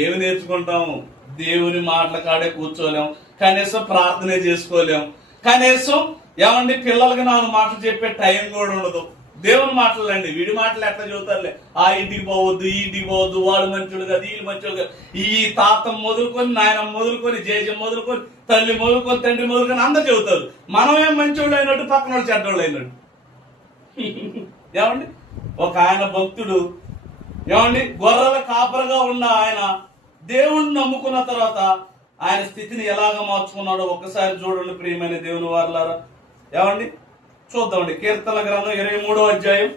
ఏమి నేర్చుకుంటాము? దేవుని మాటల కాడే కూర్చోలేం, కనీసం ప్రార్థనే చేసుకోలేం, కనీసం ఏమండి పిల్లలకి 4 మాటలు చెప్పే టైం కూడా ఉండదు. దేవుని మాటలండి, వీడి మాటలు ఎట్లా చెబుతారులే, ఆ ఇంటికి పోవద్దు, ఈ ఇంటికి పోవద్దు, వాడు మంచోడు కాదు, వీళ్ళు మంచోడు కాదు, ఈ తాత మొదలుకొని, నాయన మొదలుకొని, జేజం మొదలుకొని, తల్లి మొదలుకొని, తండ్రి మొదలుకొని అందరు చెబుతారు. మనమేం మంచోళ్ళు అయినట్టు, పక్కన వాళ్ళు చెడ్డోళ్ళు అయినట్టు. ఏమండి, ఒక ఆయన భక్తుడు, ఏమండి గొర్రెల కాపరగా ఉన్న ఆయన దేవుణ్ణి నమ్ముకున్న తర్వాత ఆయన స్థితిని ఎలాగ మార్చుకున్నాడో ఒక్కసారి చూడండి ప్రియమైన దేవుని వారలారా. ఏమండి చూద్దామండి, కీర్తనల గ్రంథం 23వ అధ్యాయం.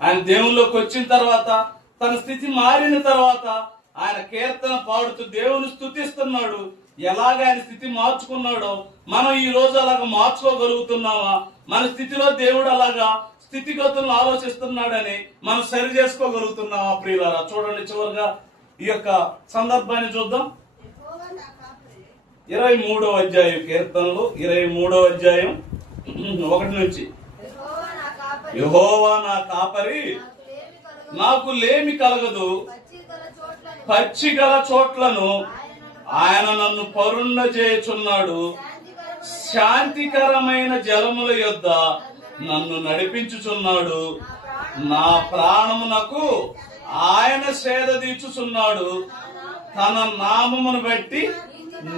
ఆయన దేవుళ్ళలోకి వచ్చిన తర్వాత, తన స్థితి మారిన తర్వాత ఆయన కీర్తన పాడుతూ దేవుని స్తుతిస్తున్నాడు. ఎలాగ ఆయన స్థితి మార్చుకున్నాడో మనం ఈ రోజు అలాగ మార్చుకోగలుగుతున్నావా? మన స్థితిలో దేవుడు అలాగా స్థితిగతులను ఆలోచిస్తున్నాడని మనం సరి చేసుకోగలుగుతున్నావా ప్రియులారా? చూడండి, చివరిగా ఈ యొక్క సందర్భాన్ని చూద్దాం. 23వ అధ్యాయం, కీర్తనలు 23వ అధ్యాయం 1 నుంచి. యెహోవా నా కాపరి, నాకు లేమి కలగదు. పచ్చి గల చోట్లను ఆయన నన్ను పరుండ చేయుచున్నాడు. శాంతికరమైన జలముల యొద్ద నన్ను నడిపించుచున్నాడు. నా ప్రాణమునకు ఆయన సేద తీర్చుచున్నాడు. తన నామమును బట్టి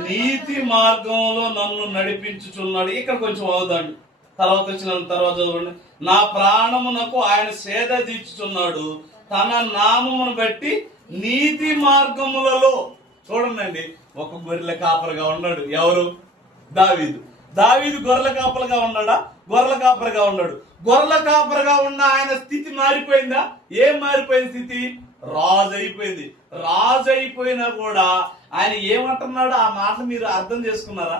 నీతి మార్గంలో నన్ను నడిపించుచున్నాడు. ఇక్కడ కొంచెం అవుదాండి, తర్వాత వచ్చిన తర్వాత చదవండి. నా ప్రాణమునకు ఆయన సేద తీర్చుచున్నాడు. తన నామమును బట్టి నీతి మార్గములలో. చూడండి, ఒక గొర్రెల కాపరిగా ఉన్నాడు. ఎవరు? దావీదు. దావీదు గొర్రెల కాపరిగా ఉన్నాడా? గొర్రెల కాపరిగా ఉన్నాడు. గొర్రెల కాపరిగా ఉన్న ఆయన స్థితి మారిపోయిందా? ఏం మారిపోయింది స్థితి? రాజు అయిపోయింది. రాజు అయిపోయినా కూడా ఆయన ఏమంటున్నాడు? ఆ మాట మీరు అర్థం చేసుకున్నారా?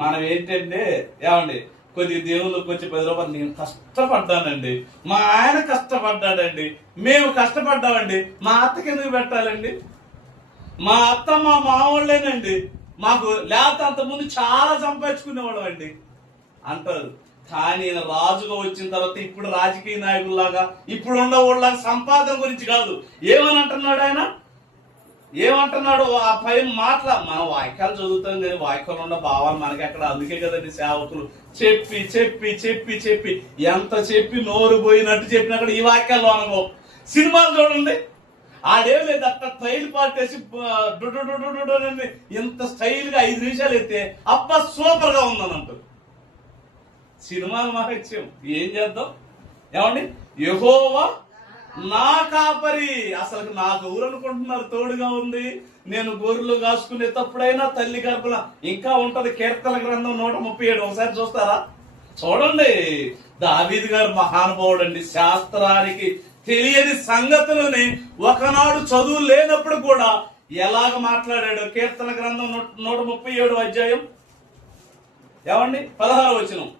మనం ఏంటంటే ఏమండి, కొద్ది దేవుళ్ళకి వచ్చి 10 రూపాయలు, నేను కష్టపడ్డానండి, మా ఆయన కష్టపడ్డాడండి, మేము కష్టపడ్డామండి, మా అత్తకి ఎందుకు పెట్టాలండి? మా అత్త మా మావాళ్ళేనండి, మాకు లేకపోతే అంత ముందు చాలా సంపాదించుకునేవాళ్ళం అండి అంటారు. కానీ రాజుగా వచ్చిన తర్వాత ఇప్పుడు రాజకీయ నాయకుల్లాగా, ఇప్పుడు ఉండేవాళ్ళలాగా సంపాదన గురించి కాదు. ఏమని అంటున్నాడు ఆయన? ఏమంటున్నాడు? ఆ పై మాటల మనం వాక్యాలు చదువుతాం కానీ వాక్యాలు ఉన్న భావాలు మనకి ఎక్కడ. అందుకే కదండి సేవకులు చెప్పి చెప్పి చెప్పి చెప్పి ఎంత చెప్పి నోరు పోయినట్టు చెప్పినా కూడా ఈ వాక్యాల్లో అనుకో. సినిమాలు చూడండి, ఆడేం లేదు, అట్లా స్టైల్ పాటేసి ఇంత స్టైల్ గా 5 నిమిషాలు అయితే అబ్బా సూపర్ గా ఉందని అంటారు. సినిమాలు మహత్యం. ఏం చేద్దాం? ఏమండి, యెహోవా నా కాపరి. అసలు నాకు ఊరు అనుకుంటున్నారు తోడుగా ఉంది. నేను గొర్రెలు కాసుకునే తప్పుడైనా తల్లి గర్భల ఇంకా ఉంటది. కీర్తన గ్రంథం 137 ఒకసారి చూస్తారా? చూడండి, దావీదు గారు మహానుభావుడు అండి. శాస్త్రానికి తెలియని సంగతులని ఒకనాడు చదువు లేనప్పుడు కూడా ఎలాగ మాట్లాడాడు. కీర్తన గ్రంథం 137వ అధ్యాయం. ఏమండి 16వ వచనం.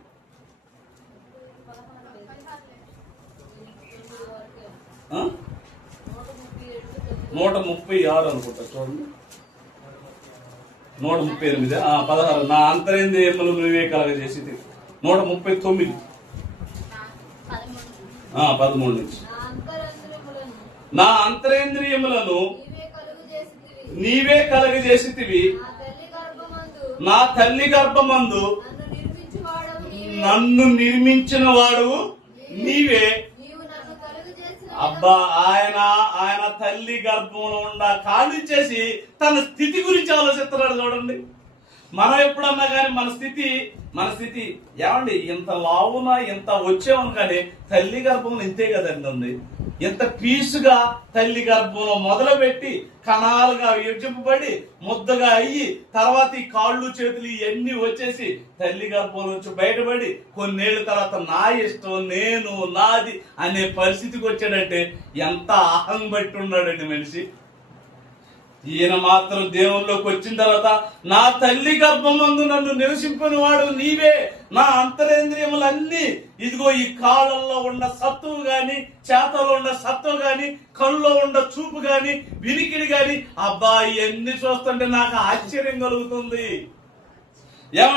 136 అనుకుంటా. చూడండి, 138 16. నా అంతరేంద్రియములు నువ్వే కలగజేసి. 139 13 నుంచి. నా అంతరేంద్రియములను నీవే కలగజేసితివి. నా తల్లి గర్భమందు నన్ను నిర్మించిన వాడు నీవే. అబ్బా, ఆయన తల్లి గర్భంలో ఉండ కానిచ్చేసి తన స్థితి గురించి ఆలోచిస్తున్నాడు. చూడండి, మనం ఎప్పుడన్నా కానీ మన స్థితి ఏమండి, ఇంత లావున ఇంత వచ్చాము కానీ తల్లి గర్భంలో ఇంతే కదండి ఉంది. ఇంత పీసుగా తల్లి గర్భంలో మొదలుపెట్టి కణాలుగా విభజింపబడి ముద్దగా అయ్యి తర్వాత ఈ కాళ్ళు చేతులు ఇవన్నీ వచ్చేసి తల్లి గర్భం నుంచి బయటపడి కొన్నేళ్ల తర్వాత నా ఇష్టం నేను నాది అనే పరిస్థితికి వచ్చాడంటే ఎంత అహం బట్టి ఉన్నాడండి మనిషి. ఈయన మాత్రం దేవుల్లోకి వచ్చిన తర్వాత నా తల్లి గర్భమందు నన్ను నివసింపని వాడు నీవే, నా అంతరేంద్రియములన్నీ ఇదిగో ఈ కాళ్ళల్లో ఉన్న సత్తువు గాని చేతలో ఉన్న సత్తువు గాని కళ్ళలో ఉన్న చూపు గాని వినికిడి గాని అబ్బా ఇవన్నీ చూస్తుంటే నాకు ఆశ్చర్యం కలుగుతుంది.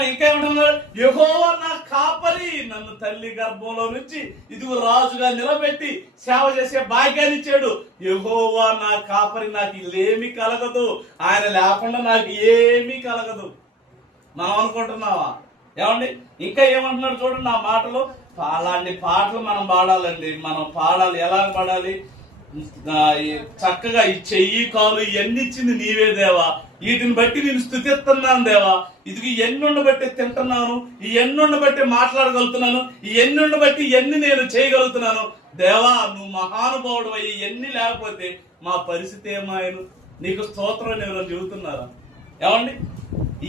ఇంకేమంటున్నాడు, యెహోవా నా కాపరి నన్ను తల్లి గర్భంలో నుంచి ఇదిగో రాజుగా నిలబెట్టి సేవ చేసే భాగ్యాన్ని ఇచ్చాడు. యెహోవా నా కాపరి, నాకు ఇల్లేమీ కలగదు, ఆయన లేకుండా నాకు ఏమీ కలగదు. మనం అనుకుంటున్నావా? ఏమండి ఇంకా ఏమంటున్నాడు చూడండి ఆ మాటలు. అలాంటి పాటలు మనం పాడాలండి. మనం పాడాలి. ఎలా పాడాలి? చక్కగా ఈ చెయ్యి కాలు ఇవన్నీ ఇచ్చింది నీవే దేవా, వీటిని బట్టి నేను స్తుతిస్తున్నాను దేవా. ఇది ఎన్నుండ బట్టి తింటున్నాను, ఈ ఎన్నుండ బట్టి మాట్లాడగలుగుతున్నాను, ఈ ఎన్నుండ బట్టి ఇవన్నీ నేను చేయగలుగుతున్నాను దేవా. నువ్వు మహానుభావుడు అయ్యి ఇవన్నీ లేకపోతే మా పరిస్థితి ఏమాయను? నీకు స్తోత్రం ఎవరైనా చెబుతున్నారా? ఏమండి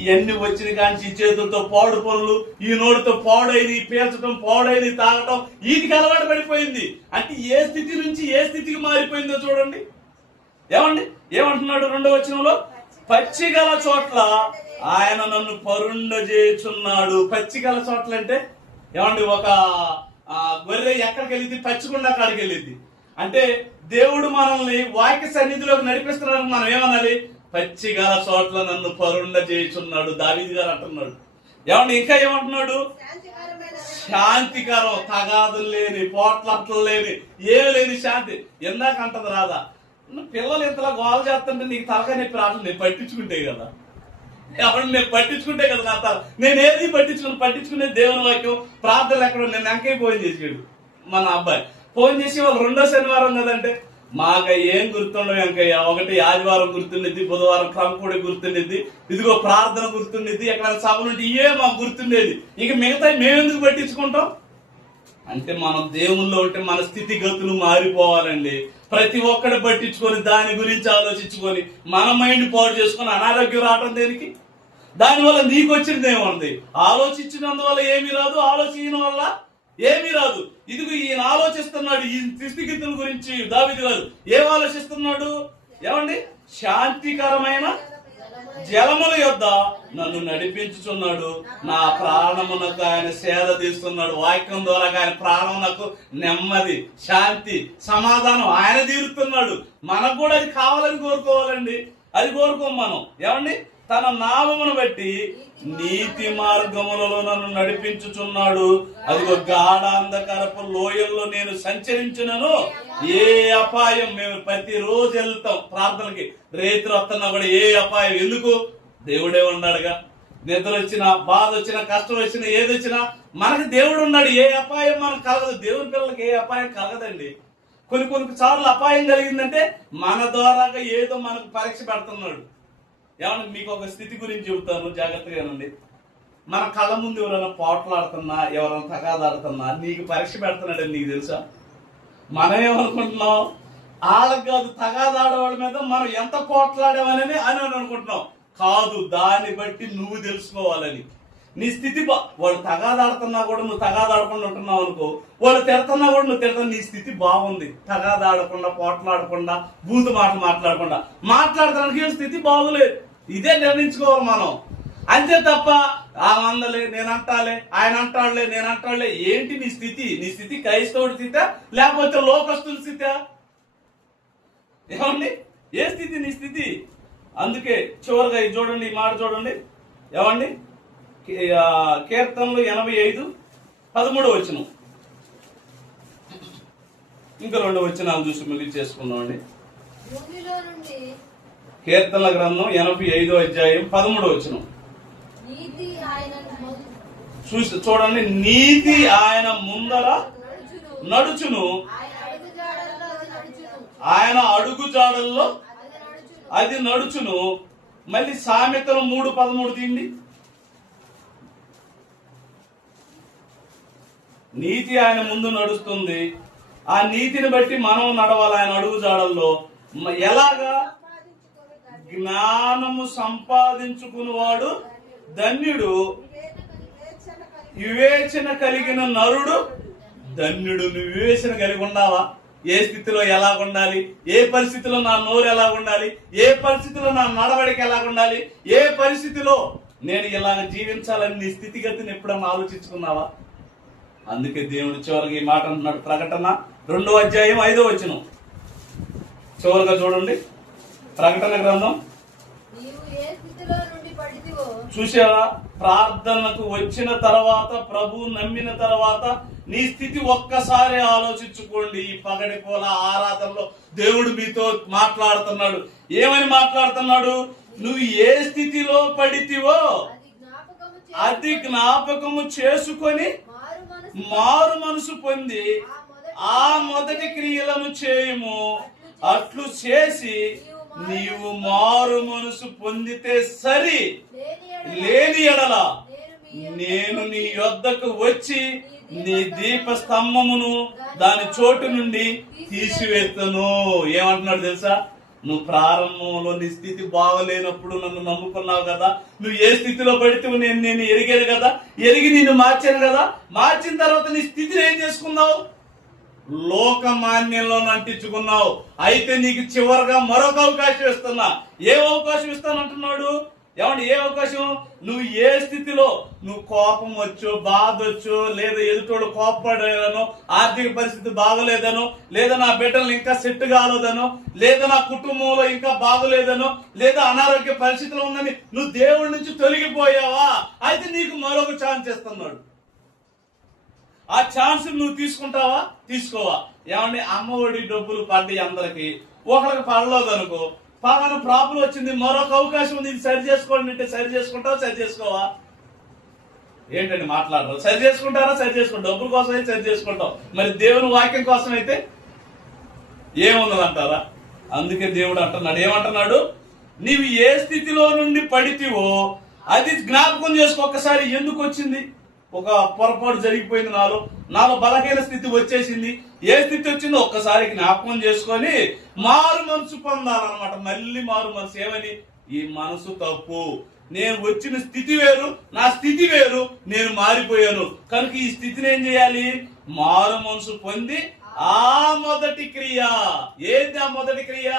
ఇవన్నీ వచ్చిన కానీ ఈ చేతులతో పాడు పనులు, ఈ నోటితో పాడైంది పీల్చడం, పాడైంది తాగటం, వీటికి అలవాటు పడిపోయింది. అంటే ఏ స్థితి నుంచి ఏ స్థితికి మారిపోయిందో చూడండి. ఏమండి ఏమంటున్నాడు 2వ వచనంలో, పచ్చిగల చోట్ల ఆయన నన్ను పరుండజేయుచున్నాడు. పచ్చిగల చోట్ల అంటే ఏమండి, ఒక గొర్రె ఎక్కడికి వెళ్ళింది? పచ్చిగుండా కాడికి వెళ్ళింది. అంటే దేవుడు మనల్ని వాక్య సన్నిధిలోకి నడిపిస్తున్నాడు. మనం ఏమనాలి? పచ్చిగల చోట్ల నన్ను పరుండజేయుచున్నాడు. దావీదు గారు అంటున్నాడు. ఏమండి ఇంకా ఏమంటున్నాడు? శాంతికరం, తగాదులు లేని, పోట్లాటలు లేని, ఏమి లేని శాంతి. ఎందాక అంటది రాదా, పిల్లలు ఇంతలా గోల చేస్తుంటే నీకు తలకాయ నొప్పి రావట్లేదు, నేను పట్టించుకుంటే కదా. ఎవరు నేను పట్టించుకుంటే కదా నా తల. నేను ఏది పట్టించుకునే దేవుని వాక్యం ప్రార్థనలు ఎక్కడో. నేను వెంకయ్య ఫోన్ చేసాడు మన అబ్బాయి. ఫోన్ చేసి వాళ్ళు 2వ శనివారం కదంటే, మాకు ఏం గుర్తుండవు వెంకయ్య. ఒకటి ఆదివారం గుర్తుండిద్ది, బుధవారం క్రమకూడి గుర్తుండిద్ది, ఇదిగో ప్రార్థన గుర్తుండిద్ది, ఎక్కడ సభలు ఉంటే ఇవే మాకు గుర్తుండేది. ఇక మిగతా మేమెందుకు పట్టించుకుంటాం? అంటే మనం దేవుల్లో ఉంటే మన స్థితిగతులు మారిపోవాలండి. ప్రతి ఒక్కటి పట్టించుకొని దాని గురించి ఆలోచించుకొని మన మైండ్ పాడు చేసుకొని అనారోగ్యం రావడం దేనికి? దానివల్ల నీకు వచ్చినది ఏముంది? ఆలోచించినందువల్ల ఏమీ రాదు, ఆలోచించిన వల్ల ఏమీ రాదు. ఇదిగో ఈయన ఆలోచిస్తున్నాడు ఈ స్థితిగతుల గురించి. దావీదు గారు ఏం ఆలోచిస్తున్నాడు? ఏమండి, శాంతికరమైన జలముల యొద్ద నన్ను నడిపించుచున్నాడు, నా ప్రాణమునకు ఆయన సేద తీస్తున్నాడు. వాక్యం ద్వారా ఆయన ప్రాణమునకు నెమ్మది, శాంతి, సమాధానం ఆయన తీరుతున్నాడు. మనకు కూడా అది కావాలని కోరుకోవాలండి. అది కోరుకోం మనం. ఏమండి, తన నామమును బట్టి నీతి మార్గములలో నన్ను నడిపించుచున్నాడు. అదిగో గాఢ అంధకారపు లోయల్లో నేను సంచరించునను ఏ అపాయం. మేము ప్రతిరోజు వెళ్తాం ప్రార్థనకి, రేతులు వస్తున్నా కూడా ఏ అపాయం. ఎందుకు? దేవుడే ఉన్నాడుగా. నిద్ర వచ్చినా, బాధ వచ్చినా, కష్టం వచ్చినా, ఏది వచ్చినా మనకి దేవుడు ఉన్నాడు. ఏ అపాయం మనకు కలగదు. దేవుని పిల్లలకి ఏ అపాయం కలగదండి. కొన్ని సార్లు అపాయం కలిగిందంటే మన ద్వారాగా ఏదో మనకు పరీక్ష పెడుతున్నాడు. ఏమన్నా మీకు ఒక స్థితి గురించి చెబుతాను, జాగ్రత్తగానండి. మన కళ్ళ ముందు ఎవరైనా పోట్లాడుతున్నా, ఎవరైనా తగాదాడుతున్నా నీకు పరీక్ష పెడుతున్నాడని నీకు తెలుసా? మనం ఏమనుకుంటున్నాం? వాళ్ళకి కాదు, తగాదాడేవాడి మీద మనం ఎంత పోట్లాడామని అని అనుకుంటున్నాం. కాదు, దాన్ని బట్టి నువ్వు తెలుసుకోవాలని. నీ స్థితి వాడు తగాదాడుతున్నా కూడా నువ్వు తగాదాడకుండా ఉంటున్నావు అనుకో, వాడు తిడుతున్నా కూడా నువ్వు తిడతా, నీ స్థితి బాగుంది. తగాదాడకుండా, పోట్లాడకుండా, బూతు మాటలు మాట్లాడటానికి స్థితి బాగులేదు. ఇదే నిర్ణయించుకోవాలి మనం. అంతే తప్ప ఆ మందలే, నేను అంటాలే, ఆయన అంటాడులే, నేను అంటాడులే. ఏంటి నీ స్థితి? నీ స్థితి క్రైస్తవుడి స్థితి లేకపోతే లోకస్తుల స్థితి? ఏమండి, ఏ స్థితి నీ స్థితి? అందుకే చివరిగా ఇది చూడండి, ఈ మాట చూడండి. ఏమండి, కీర్తనలు 85:13 వచనం. ఇంకా 2 వచనాలు చూసి ముగించేసుకున్నాం అండి. కీర్తనల గ్రంథం 85:13 వచనం చూడండి. నీతి ఆయన ముందర నడుచును, ఆయన అడుగు జాడల్లో అది నడుచును. మళ్ళీ సామెతలు 3:13 తీయండి. నీతి ఆయన ముందు నడుస్తుంది. ఆ నీతిని బట్టి మనం నడవాలి ఆయన అడుగు జాడల్లో. ఎలాగా? జ్ఞానము సంపాదించుకునేవాడు ధన్యుడు, వివేచన కలిగిన నరుడు ధన్యుడు. నువ్వు వివేచన కలిగి ఉన్నావా? ఏ స్థితిలో ఎలా ఉండాలి, ఏ పరిస్థితిలో నా నోరు ఎలా ఉండాలి, ఏ పరిస్థితిలో నా నడవడిక ఎలా ఉండాలి, ఏ పరిస్థితిలో నేను ఇలాగ జీవించాలని నీ స్థితిగతిని ఎప్పుడన్నా ఆలోచించుకున్నావా? అందుకే దేవుడు చివరికి ఈ మాట అంటున్నాడు. ప్రకటన 2వ అధ్యాయం 5వ వచనం చివరిగా చూడండి. ప్రకటన గ్రంథం చూసావా? ప్రార్థనకు వచ్చిన తర్వాత, ప్రభు నమ్మిన తర్వాత నీ స్థితి ఒక్కసారి ఆలోచించుకోండి. ఈ పగటి పూల ఆరాధనలో దేవుడు మీతో మాట్లాడుతున్నాడు. ఏమని మాట్లాడుతున్నాడు? నువ్వు ఏ స్థితిలో పడితివో అది జ్ఞాపకము చేసుకొని మారు మనసు పొంది ఆ మొదటి క్రియలను చేయము. అట్లు చేసి నీవు మారు మనసు పొందితే సరి, లేని ఎడల నేను నీ యొద్దకు వచ్చి నీ దీప స్తంభమును దాని చోటు నుండి తీసివేస్తాను. ఏమంటున్నాడు తెలుసా? నువ్వు ప్రారంభంలో నీ స్థితి బాగలేనప్పుడు నన్ను నమ్ముకున్నావు కదా, నువ్వు ఏ స్థితిలో పడితే నేను ఎరిగాను కదా, ఎరిగి నిన్ను మార్చాను కదా. మార్చిన తర్వాత నీ స్థితిని ఏం చేసుకున్నావు? లోకమాన్యంలో అంటించుకున్నావు. అయితే నీకు చివరిగా మరొక అవకాశం ఇస్తున్నా. ఏ అవకాశం ఇస్తానంటున్నాడు? ఏమంటే ఏ అవకాశం? నువ్వు ఏ స్థితిలో, నువ్వు కోపం వచ్చు, బాధ వచ్చు, లేదా ఎదుటోడు కోపపడేదనో, ఆర్థిక పరిస్థితి బాగలేదనో, లేదా నా బిడ్డలు ఇంకా సెట్ కాలేదనో, లేదా నా కుటుంబంలో ఇంకా బాగలేదనో, లేదా అనారోగ్య పరిస్థితిలో ఉందని నువ్వు దేవుడి నుంచి తొలగిపోయావా? అయితే నీకు మరొక ఛాన్స్ ఇస్తున్నాడు. ఆ ఛాన్స్ నువ్వు తీసుకుంటావా? తీసుకోవా? ఏమండి, అమ్మఒడి డబ్బులు పడ్డాయి అందరికి, ఒకరికి పడలేదు అనుకో, పలానా ప్రాబ్లం వచ్చింది, మరొక అవకాశం ఉంది, ఇది సరి చేసుకోండి అంటే సరి చేసుకుంటావా? సరి చేసుకోవా? ఏంటండి మాట్లాడరు? సరి చేసుకుంటారా? సరి చేసుకుంటాం. డబ్బుల కోసం అయితే సరి చేసుకుంటాం, మరి దేవుని వాక్యం కోసం అయితే ఏమున్నదంటారా? అందుకే దేవుడు అంటున్నాడు, ఏమంటున్నాడు? నీవు ఏ స్థితిలో నుండి పడితివో అది జ్ఞాపకం చేసుకో. ఒక్కసారి ఎందుకు వచ్చింది? ఒక పొరపాటు జరిగిపోయింది, నాలో బలహీన స్థితి వచ్చేసింది. ఏ స్థితి వచ్చిందో ఒక్కసారి జ్ఞాపకం చేసుకొని మారు మనసు పొందాలన్నమాట. మళ్ళీ మారు మనసు. ఏమని? ఈ మనసు తప్పు, నేను వచ్చిన స్థితి వేరు, నా స్థితి వేరు, నేను మారిపోయాను కనుక ఈ స్థితిని ఏం చేయాలి? మారు మనసు పొంది ఆ మొదటి క్రియ. ఏంటి ఆ మొదటి క్రియ?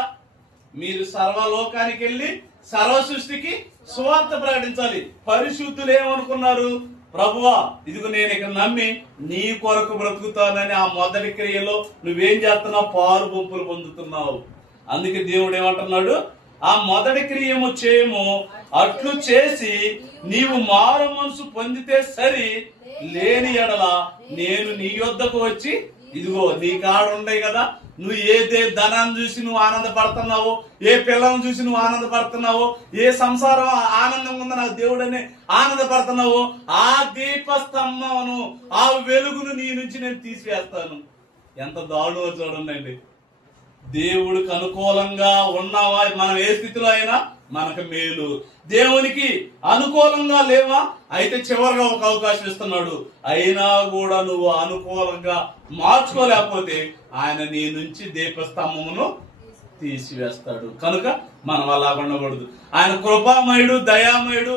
మీరు సర్వలోకానికి వెళ్ళి సర్వ సృష్టికి సువార్త ప్రకటించాలి. పరిశుద్ధులు ఏమనుకున్నారు? ప్రభువా, ఇదిగో నేను ఇక్కడ నమ్మి నీ కొరకు బ్రతుకుతానని ఆ మొదటి క్రియలో నువ్వేం చేస్తున్నావు? పారు పంపులు పొందుతున్నావు. అందుకే దేవుడు ఏమంటున్నాడు? ఆ మొదటి క్రియము చేయము. అట్లు చేసి నీవు మారు మనసు పొందితే సరి, లేని ఎడల నేను నీ యొద్దకు వచ్చి, ఇదిగో నీ కాడ ఉన్నాయి కదా, నువ్వు ఏ ధనాన్ని చూసి నువ్వు ఆనందపడుతున్నావో, ఏ పిల్లలను చూసి నువ్వు ఆనందపడుతున్నావో, ఏ సంసారం ఆనందంగా ఉందో నాకు దేవుడని ఆనందపడుతున్నావో, ఆ దీపస్తంభమును, ఆ వెలుగును నీ నుంచి నేను తీసివేస్తాను. ఎంత దారుణమో చూడండి. దేవుడికి అనుకూలంగా ఉన్నావా? మనం ఏ స్థితిలో అయినా మనకు మేలు. దేవునికి అనుకూలంగా లేవా? అయితే చివరిగా ఒక అవకాశం ఇస్తున్నాడు. అయినా కూడా నువ్వు అనుకూలంగా మార్చుకోలేకపోతే ఆయన నీ నుంచి దీపస్తంభమును తీసివేస్తాడు. కనుక మనం అలా ఉండకూడదు. ఆయన కృపామయుడు, దయామయుడు.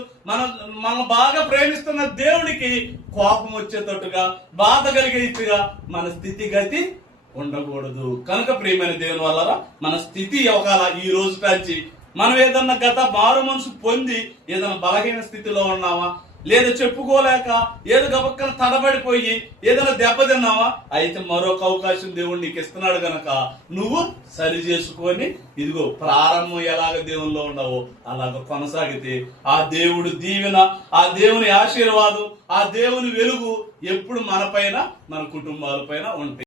మనం బాగా ప్రేమిస్తున్న దేవుడికి కోపం వచ్చేటట్టుగా, బాధ కలిగేట్టుగా మన స్థితిగతి ఉండకూడదు. కనుక ప్రియమైన దేవుని వల్ల మన స్థితి ఒకవేళ ఈ రోజు కాంచి మనం ఏదన్నా గత మారు మనసు పొంది ఏదైనా బలహీన స్థితిలో ఉన్నావా, లేదా చెప్పుకోలేక ఏదో గబక్కన తడబడిపోయి ఏదైనా దెబ్బతిన్నావా, అయితే మరొక అవకాశం దేవుడు నీకు ఇస్తున్నాడు గనక నువ్వు సరి చేసుకొని, ఇదిగో ప్రారంభం ఎలాగ దేవునిలో ఉండవో అలాగ కొనసాగితే ఆ దేవుడు దీవెన, ఆ దేవుని ఆశీర్వాదం, ఆ దేవుని వెలుగు ఎప్పుడు మన పైన, మన కుటుంబాల పైన ఉంటాయి.